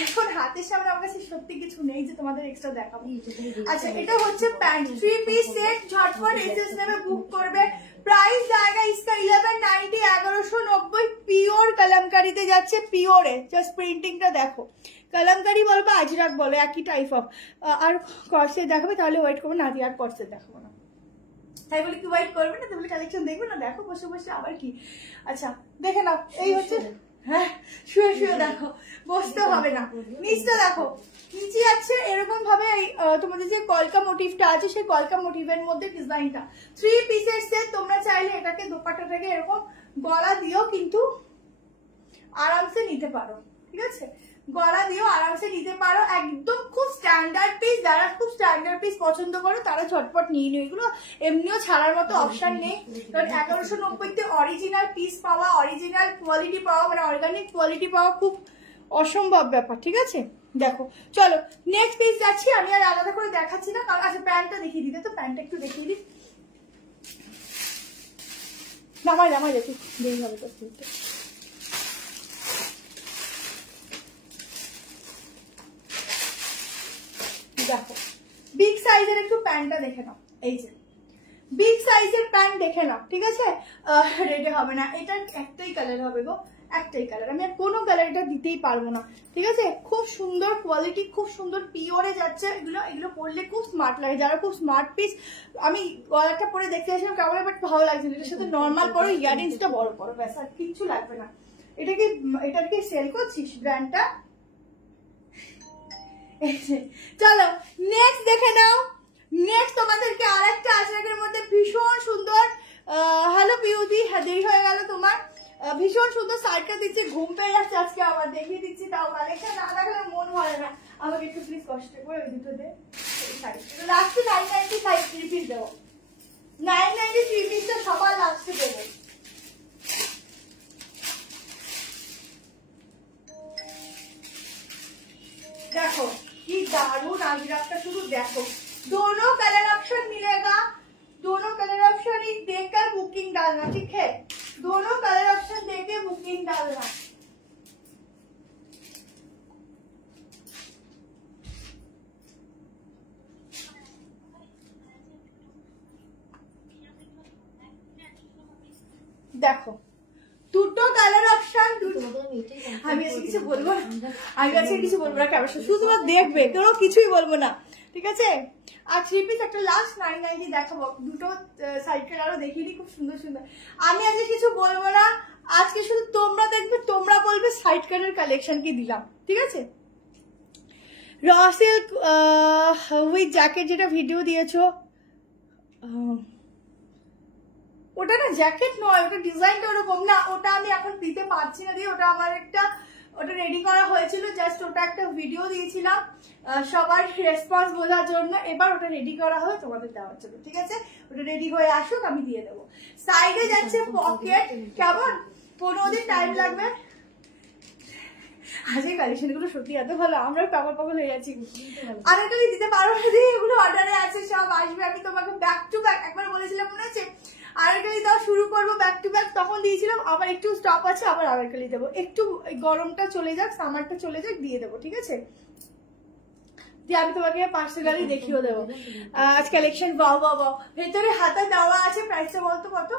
এখন হাতের সামনে আমার কাছে সত্যি কিছু নেই যে তোমাদের এক্সট্রা দেখাবো। আচ্ছা এটা হচ্ছে প্যান্ট 3 পিস সেট, ঝটপট এসএস নেবে, বুক করবে। প্রাইস জায়গা ইসকা 1190 1190 পিওর কলমকারিতে যাচ্ছে, পিওরে। জাস্ট প্রিন্টিংটা দেখো, কলমকারি বলবো আজরাক বলো, একই টাইপ অফ। আর কর্সেট দেখাবে তাহলে ওয়েট করবে না, আর কর্সেট দেখাবো না, তাই বলে কি ওয়েট করবে না? তাহলে কালেকশন দেখবে না? দেখো বসে বসে আবার কি। আচ্ছা দেখে নাও, এই হচ্ছে, হ্যাঁ শুয়ে শুয়ে দেখো, বসতে হবে না। নিচটা দেখো, নিচে আছে এরকম ভাবে তোমাদের যে কলকা মোটিভটা আছে, সেই কলকা মোটিভের মধ্যে ডিজাইনটা। 3 পিসের সেট, তোমরা চাইলে এটাকে দোপাট্টাটাকে এরকম গলা দিও, কিন্তু আরামসে নিতে পারো, ঠিক আছে? গলা দিয়েও আরামসে নিতে পারো, একদম খুব স্ট্যান্ডার্ড পিস। যারা খুব স্ট্যান্ডার্ড পিস পছন্দ করো তারা ঝটপট নিয়ে নিও, এগুলো এমনিও ছাড়ার মতো অপশন নেই, কারণ 1190-তে অরিজিনাল পিস পাওয়া, অরিজিনাল কোয়ালিটি পাওয়া, মানে অর্গানিক কোয়ালিটি পাওয়া খুব অসম্ভব ব্যাপার, ঠিক আছে। দেখো চলো নেক্সট পিস যাচ্ছি, আমি আর আলাদা করে দেখাচ্ছি না, কারণ আচ্ছা প্যান্টটা দেখিয়ে দিতে, তো প্যান্টটা একটু দেখিয়ে দিই, নামাই দেখি দেরি হবে তো। দেখো বিগ সাইজের একটু প্যান্টটা দেখে নাও, এই যে বিগ সাইজের প্যান্ট দেখে নাও, ঠিক আছে। রেডে হবে না, এটার একটাই কালার হবে গো, একটাই কালার, আমি আর কোনো কালার এটা দিতেই পারবো না, ঠিক আছে। খুব সুন্দর কোয়ালিটি, খুব সুন্দর পিওরে যাচ্ছে, এগুলো পরলে খুব স্মার্ট লাগে, যারা খুব স্মার্ট পিস। আমি গলাটা পরে দেখতে আসলাম কেমন, বাট ভালো লাগছে, এটার সাথে নর্মাল পরো, ইয়ারিংসটা বড় পরো, ব্যাস আর কিচ্ছু লাগবে না। এটার কি সেল করছিস ব্র্যান্ডটা? চলো নেক্সট দেখে নাও। নেক্সট তোমাদেরকে আরেকটা আজরাকের মধ্যে ভীষণ সুন্দর, হ্যালো পিউদি, দেরি হয়ে গেল তোমার, ভীষণ সুন্দর শাড়িটা দিচ্ছি, ঘুম পেয়ে যাচ্ছে আজকে আমার, দেখিয়ে দিচ্ছি, তাও কালেকশন না দেখালে মন ভরে না। আমাকে একটু প্লিজ কষ্ট করে ওই দুটো দে, লাস্টে 995 3 পিস দেবো, 993 পিসটা সবার লাস্টে দেবো। देखो कि दारुण आजराकটা শুধু देखो, दोनों कलर ऑप्शन मिलेगा, दोनों कलर ऑप्शन ही देकर बुकिंग डालना, ठीक है, दोनों कलर ऑप्शन देके बुकिंग डालना। देखो দুটো কালার অপশন, আমি আজকে কিছু বলবো না, আমি আজকে কিছু বলবো না, ক্যামেরা শুধুমাত্র দেখবে, কোনো কিছুই বলবো না, ঠিক আছে। আর 3 পিস একটা লাস্ট 990 দেখাবো, দুটো সাইড কালারও দেখিয়ে দিই, খুব সুন্দর সুন্দর। আমি আজকে কিছু বলবো না, আজকে শুধু তোমরা দেখবে, তোমরা বলবে সাইড কালার কালেকশন কি দিলাম, ঠিক আছে। র সিল্ক উইথ জ্যাকেট যেটা ভিডিও দিয়েছো, ওটা না জ্যাকেট নয়, ওটা ডিজাইনটা ওরকম না, ওটা আমি এখন দিতে পারছি না দিয়ে, ওটা আমার ওটা রেডি করা হয়েছিল, জাস্ট ওটা একটা ভিডিও দিয়েছিলাম সবার রেসপন্স বোঝার জন্য, এবার ওটা রেডি করা হয় তোমাদের দেওয়ার জন্য, ঠিক আছে। ওটা রেডি হয়ে আসুক, আমি দিয়ে দেবো। সাইডে যাচ্ছে পকেট, কেমন 15 দিন টাইম লাগবে। আজকে কালেকশন গুলো সত্যি এত ভালো, আমরা পাগল হয়ে যাচ্ছি। আরেকটা দিতে পারবো না, এগুলো অর্ডারে আছে, সব আসবে। আমি তোমাকে ব্যাক টু ব্যাক একবার বলেছিলাম মনে আছে, আরেকটালি দাও শুরু করবো ব্যাক টু ব্যাক, তখন দিয়েছিলাম, আবার একটু স্টপ আছে, আবার আরেকটালি দেবো, একটু গরমটা চলে যাক, সামারটা চলে যাক, দিয়ে দেবো, ঠিক আছে। দিয়ে আমি তোমাকে পার্সোনালি দেখিয়েও দেবো আজ কালেকশন। বাহ বাহ বাহ, ভেতরে হাতা দেওয়া আছে, প্রাইসটা বলতো কত?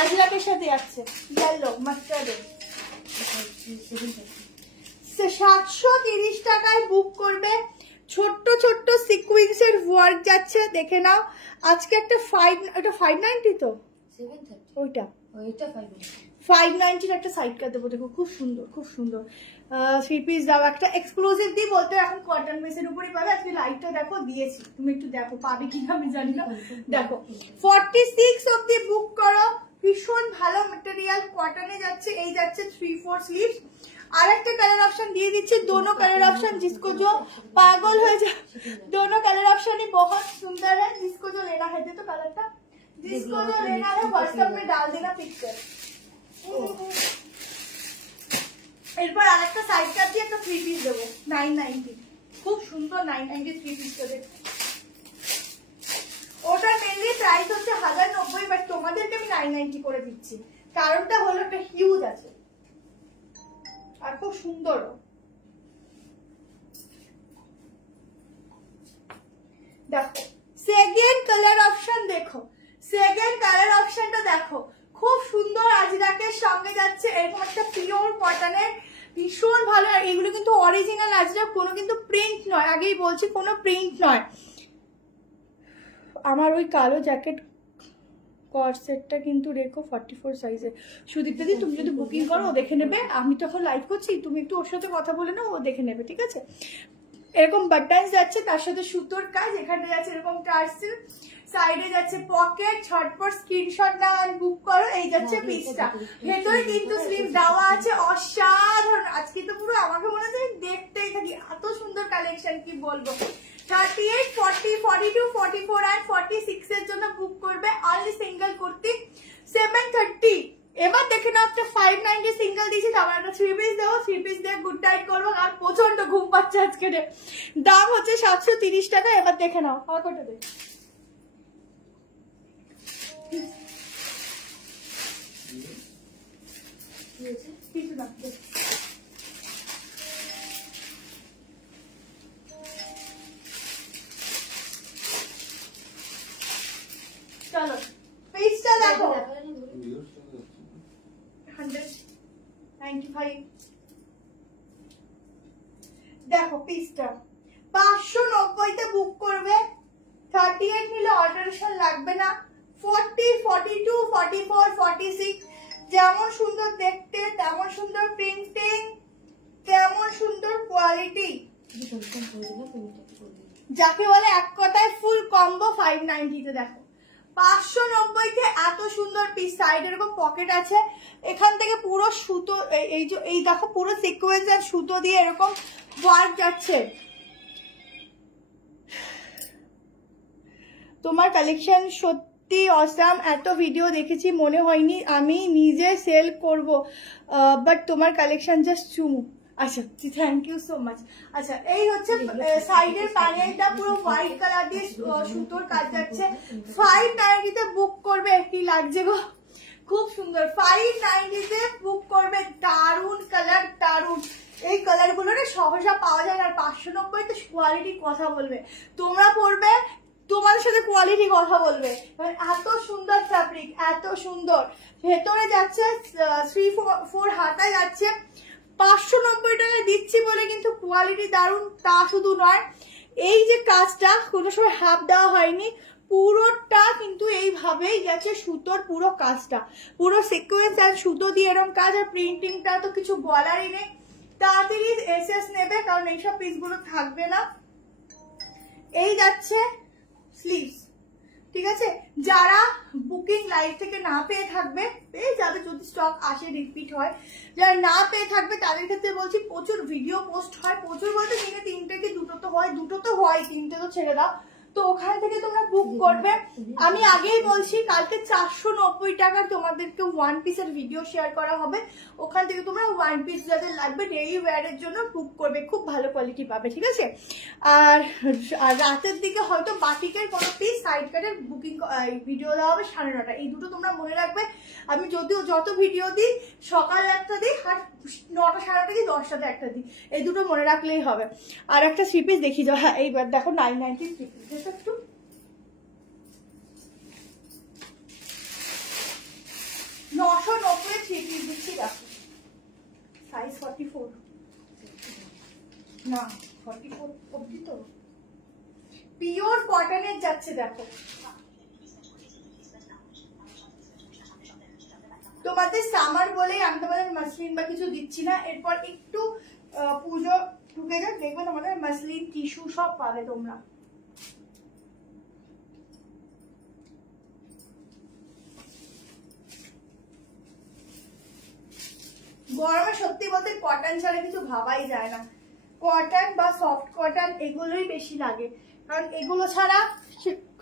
আজরাকের সাথে যাচ্ছে ইয়েলো মাস্টার্ডে, 730 টাকায় বুক করবে। ছোট্ট ছোট্ট সিকুয়েন্সের ওয়ার্ক যাচ্ছে, দেখে নাও। আজকে একটা 590 তো, ওইটা 590 একটা সাইড কাট দেবো, দেখো খুব সুন্দর, খুব সুন্দর 3 পিস দাও। একটা এক্সক্লুসিভ দিই বলতে, এখন কটন বেসের উপরই পাবে। আজকে লাইটটা দেখো দিয়েছি, তুমি একটু দেখো, পাবে কিনা আমি জানি না। দেখো 46 অব্দি বুক করো, ভীষণ ভালো মেটেরিয়াল, কটনে যাচ্ছে। এই যাচ্ছে 3-4 স্লিভস। আর একটা কালার ऑप्शन দিয়ে দিচ্ছি, दोनों कलर ऑप्शन जिसको जो पागल हो जाए, दोनों कलर ऑप्शन ही बहुत सुंदर है। जिसको जो लेना है, दे तो कलरটা, जिसको जो लेना है व्हाट्सएप में डाल देना पिक्चर। এরপর আরেকটা সাইড কাট দিয়ে একটা 3 পিস দেবো 990, খুব সুন্দর 990 3 পিস করে। ওটা মেনলি প্রাইস হচ্ছে 1090, বাট তোমাদেরকে আমি 990 করে দিচ্ছি, কারণটা হলো একটা হিউজ আছে আর খুব সুন্দর। দেখো সেকেন্ড কালার অপশন, দেখো সেকেন্ড কালার অপশনটা দেখো, খুব সুন্দর আজরাকের সঙ্গে যাচ্ছে। এরকম একটা পিওর কটনের, ভীষণ ভালো। আর এগুলো কিন্তু অরিজিনাল আজরাক, কোনো কিন্তু প্রিন্ট নয়, আগেই বলছি কোনো প্রিন্ট নয়। আমার ওই কালো জ্যাকেট কর্সেটটা কিন্তু রেখো 44 সাইজে। সুদীপ্তা দি, তুমি যদি বুকিং করো ও দেখে নেবে, আমি তো এখন লাইভ করছি, তুমি একটু ওর সাথে কথা বলে নাও, ও দেখে নেবে, ঠিক আছে। এরকম বাটন যাচ্ছে, তার সাথে সুতোর কাজ, এখানে যাচ্ছে এরকম টার্সেল, সাইডে যাচ্ছে পকেট, ঝটপট স্ক্রিনশট নাও আর বুক করো। এই যাচ্ছে পিসটা, ভেতরে কিন্তু স্লিভ দেওয়া আছে, অসাধারণ। আজকে তো পুরো আমাকে মনে হচ্ছে দেখতেই থাকি, এত সুন্দর কালেকশন কি বলবো। 38, 40, 42, 44 আর 46 এর জন্য বুক করবে। Only single kurti 730। এবার দেখে নাও, একটা 590 সিঙ্গেল দিয়েছি, তারপর একটা 3 পিস দেবো, 3 পিস দিয়ে গুড নাইট করবো। আর প্রচন্ড ঘুম পাচ্ছে আজকে, দাম হচ্ছে 730 টাকা। এবার দেখে নাও, আমার কোটা দেখ কিছু না। চলো পিসটা দেখো, 195। দেখো পিসটা 590 তে বুক করবে। 38 নিলে অল্টারেশন লাগবে না। 40, 42, 44, 46 যেমন সুন্দর দেখতে, তেমন সুন্দর প্রিন্টিং, তেমন সুন্দর কোয়ালিটি, যাকে বলে এক কথায় ফুল কম্বো 590 তে। দেখো 590 তে এত সুন্দর পিস। সাইড এরকম পকেট আছে, এখান থেকে পুরো সুতো, এই দেখো পুরো সিকোয়েন্স আর সুতো দিয়ে এরকম ওয়ার্ক যাচ্ছে। তোমার কালেকশন সত্যি অসাম। এত ভিডিও দেখেছি, মনে হয়নি আমি নিজে সেল করব, বাট তোমার কালেকশন জাস্ট চুমু। আচ্ছা, থ্যাংক ইউ সো মাচ। আচ্ছা, এই হচ্ছে সাইডের প্যানেলটা পুরো হোয়াইট কালার দিয়ে সুতোর কাজ যাচ্ছে। 590 তে বুক করবে। কি লাগছে গো, খুব সুন্দর। 590 তে বুক করবে। দারুন কালার, দারুন। এই কালার গুলো সহজা পাওয়া যায় না। আর 590 তে কোয়ালিটি কথা বলবে, তোমরা পড়বে তোমার সাথে কোয়ালিটি কথা বলবে। এত সুন্দর ফ্যাব্রিক, এত সুন্দর। ভেতরে যাচ্ছে 3-4 হাতায় যাচ্ছে। 590 টাকা দিচ্ছি বলে কিন্তু কোয়ালিটি দারুন তা শুধু নয়, এই যে কাজটা কোনো সময় হাফ দেওয়া হয়নি, পুরোটা কিন্তু এইভাবেই গেছে। সুতোর পুরো কাজটা, পুরো সিকোয়েন্স আর সুতো দিয়ে এরকম কাজ। আর প্রিন্টিংটা তো কিছু বলারই নেই। তাড়াতাড়ি এসএস নেবে, কারণ এইসব পিসগুলো থাকবে না। এই যাচ্ছে স্লিভস, ঠিক আছে। যারা বুকিং লাইভ থেকে না পেয়ে থাকবে, পেয়ে যাবে যদি স্টক আসে, রিপিট হয়। যারা না পেয়ে থাকবে তাদের ক্ষেত্রে বলছি, প্রচুর ভিডিও পোস্ট হয়। প্রচুর বলতে দিনে 3টে কি 2টো তো হয়, 2টো তো হয়, 3টে তো ছেড়ে দাও। তো ওখান থেকে তোমরা বুক করবে। আমি আগেই বলছি, কালকে 490 টাকার তোমাদেরকে 1 পিসের ভিডিও শেয়ার করা হবে। ওখান থেকে তোমরা 1 পিস যাদের লাগবে ডেইলি ওয়্যারের জন্য বুক করবে, খুব ভালো কোয়ালিটি পাবে, ঠিক আছে। আর রাতের দিকে হয়তো বাটিকের কোনো পিস সাইড কাটের বুকিং ভিডিও দেওয়া হবে 9:30। এই দুটো তোমরা মনে রাখবে। আমি যদিও যত ভিডিও দিই, সকালে একটা দিই, আর 9টা 9:30 দিই, 10টাতে একটা দিই। এই দুটো মনে রাখলেই হবে। আর একটা 3 পিস দেখি যাও। হ্যাঁ, এইবার দেখো 990 3 পিস। একটু 990 3 পিস দিচ্ছি। দেখো সাইজ 44 না 44 অবধি তো। পিওর কটনের যাচ্ছে। দেখো তোমাদের সামার বলেই আমি তোমাদের মাসলিন বা কিছু দিচ্ছি না। এরপর একটু পুজো ঢুকে যাক, দেখবে তোমাদের মাসলিন টিস্যু সব পাবে তোমরা। গরমে সত্যি বলতে কটন ছাড়া কিছু ভাবাই যায় না। কটন বা সফট কটন এগুলোই বেশি লাগে, কারণ এগুলো ছাড়া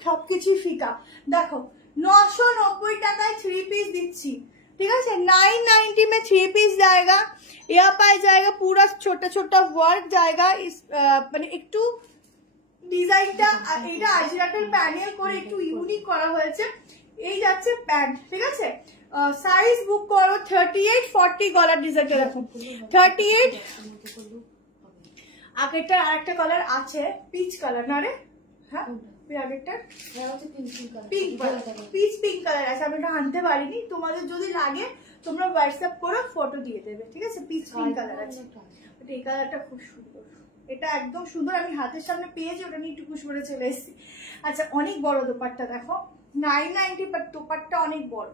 সবকিছুই ফিকা। দেখো 990 টাকায় 3 পিস দিচ্ছি, ठीक है। 990 में 3 पीस जाएगा। यहाँ पाए जाएगा पूरा छोटा छोटा वर्क जाएगा। इस মানে একটু ডিজাইনটা এটা আজরাকের প্যানেল করে একটু ইউনিক করা হয়েছে। এই যাচ্ছে প্যান্ট, ঠিক আছে। সাইজ বুক করো 38 40 গলার ডিজাইনটা দেখো 38। আগেরটা আরেকটা কালার আছে, পিচ কালার না রে? হ্যাঁ, পিঙ্ক কালার আছে। আমি এটা আনতে পারিনি, তোমাদের যদি লাগে তোমরা হোয়াটসঅ্যাপ করো, ফটো দিয়ে দেবে, ঠিক আছে। পিচ পিঙ্ক কালার আছে। এই কালারটা খুব সুন্দর, এটা একদম সুন্দর। আমি হাতের সামনে পেয়েছি, ওটা নিয়ে টুকুস করে চলে এসেছি। আচ্ছা, অনেক বড় দোপাট্টা দেখো 990, বাট দোপাট্টা অনেক বড়,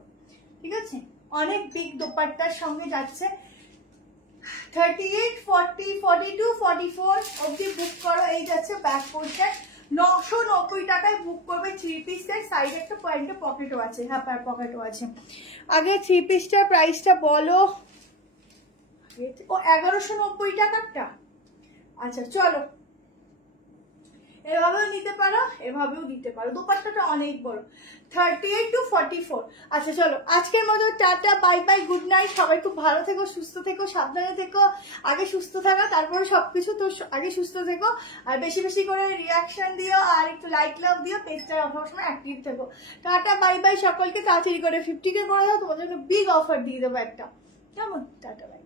ঠিক আছে। অনেক বিগ দোপাট্টার সঙ্গে যাচ্ছে। 38, 40, 42, 44 অবধি বুক করো। এই যাচ্ছে ব্যাক পোর্শন, 990 টাকায় বুক করবে। 3 পিসের সাইডে একটা পয়েন্টে পকেটও আছে, হ্যাঁ পকেটও আছে। আগে 3 পিসটার প্রাইসটা বলো। ও 1190 টাকারটা। আচ্ছা চলো, এভাবেও নিতে পারো, এভাবেও দিতে পারো। দোপাট্টাটা অনেক বড়, 38 to 44। আচ্ছা চলো, আজকের মতো tata, bye bye, good night. সবাই খুব ভালো থেকো, সুস্থ থেকো, সাবধানে থেকো। আগে সুস্থ থাকা, তারপরে সবকিছু। তো আগে সুস্থ থেকো, আর বেশি বেশি করে রিয়াকশন দিও, আর একটু লাইক লাভ দিও, পেজটা সবসময় অ্যাক্টিভ থেকো। টাটা বাই বাই সকলকে। তাড়াতাড়ি করে 50K করে দাও, তোমার জন্য বিগ অফার দিয়ে দেবো একটা, কেমন? Tata bye.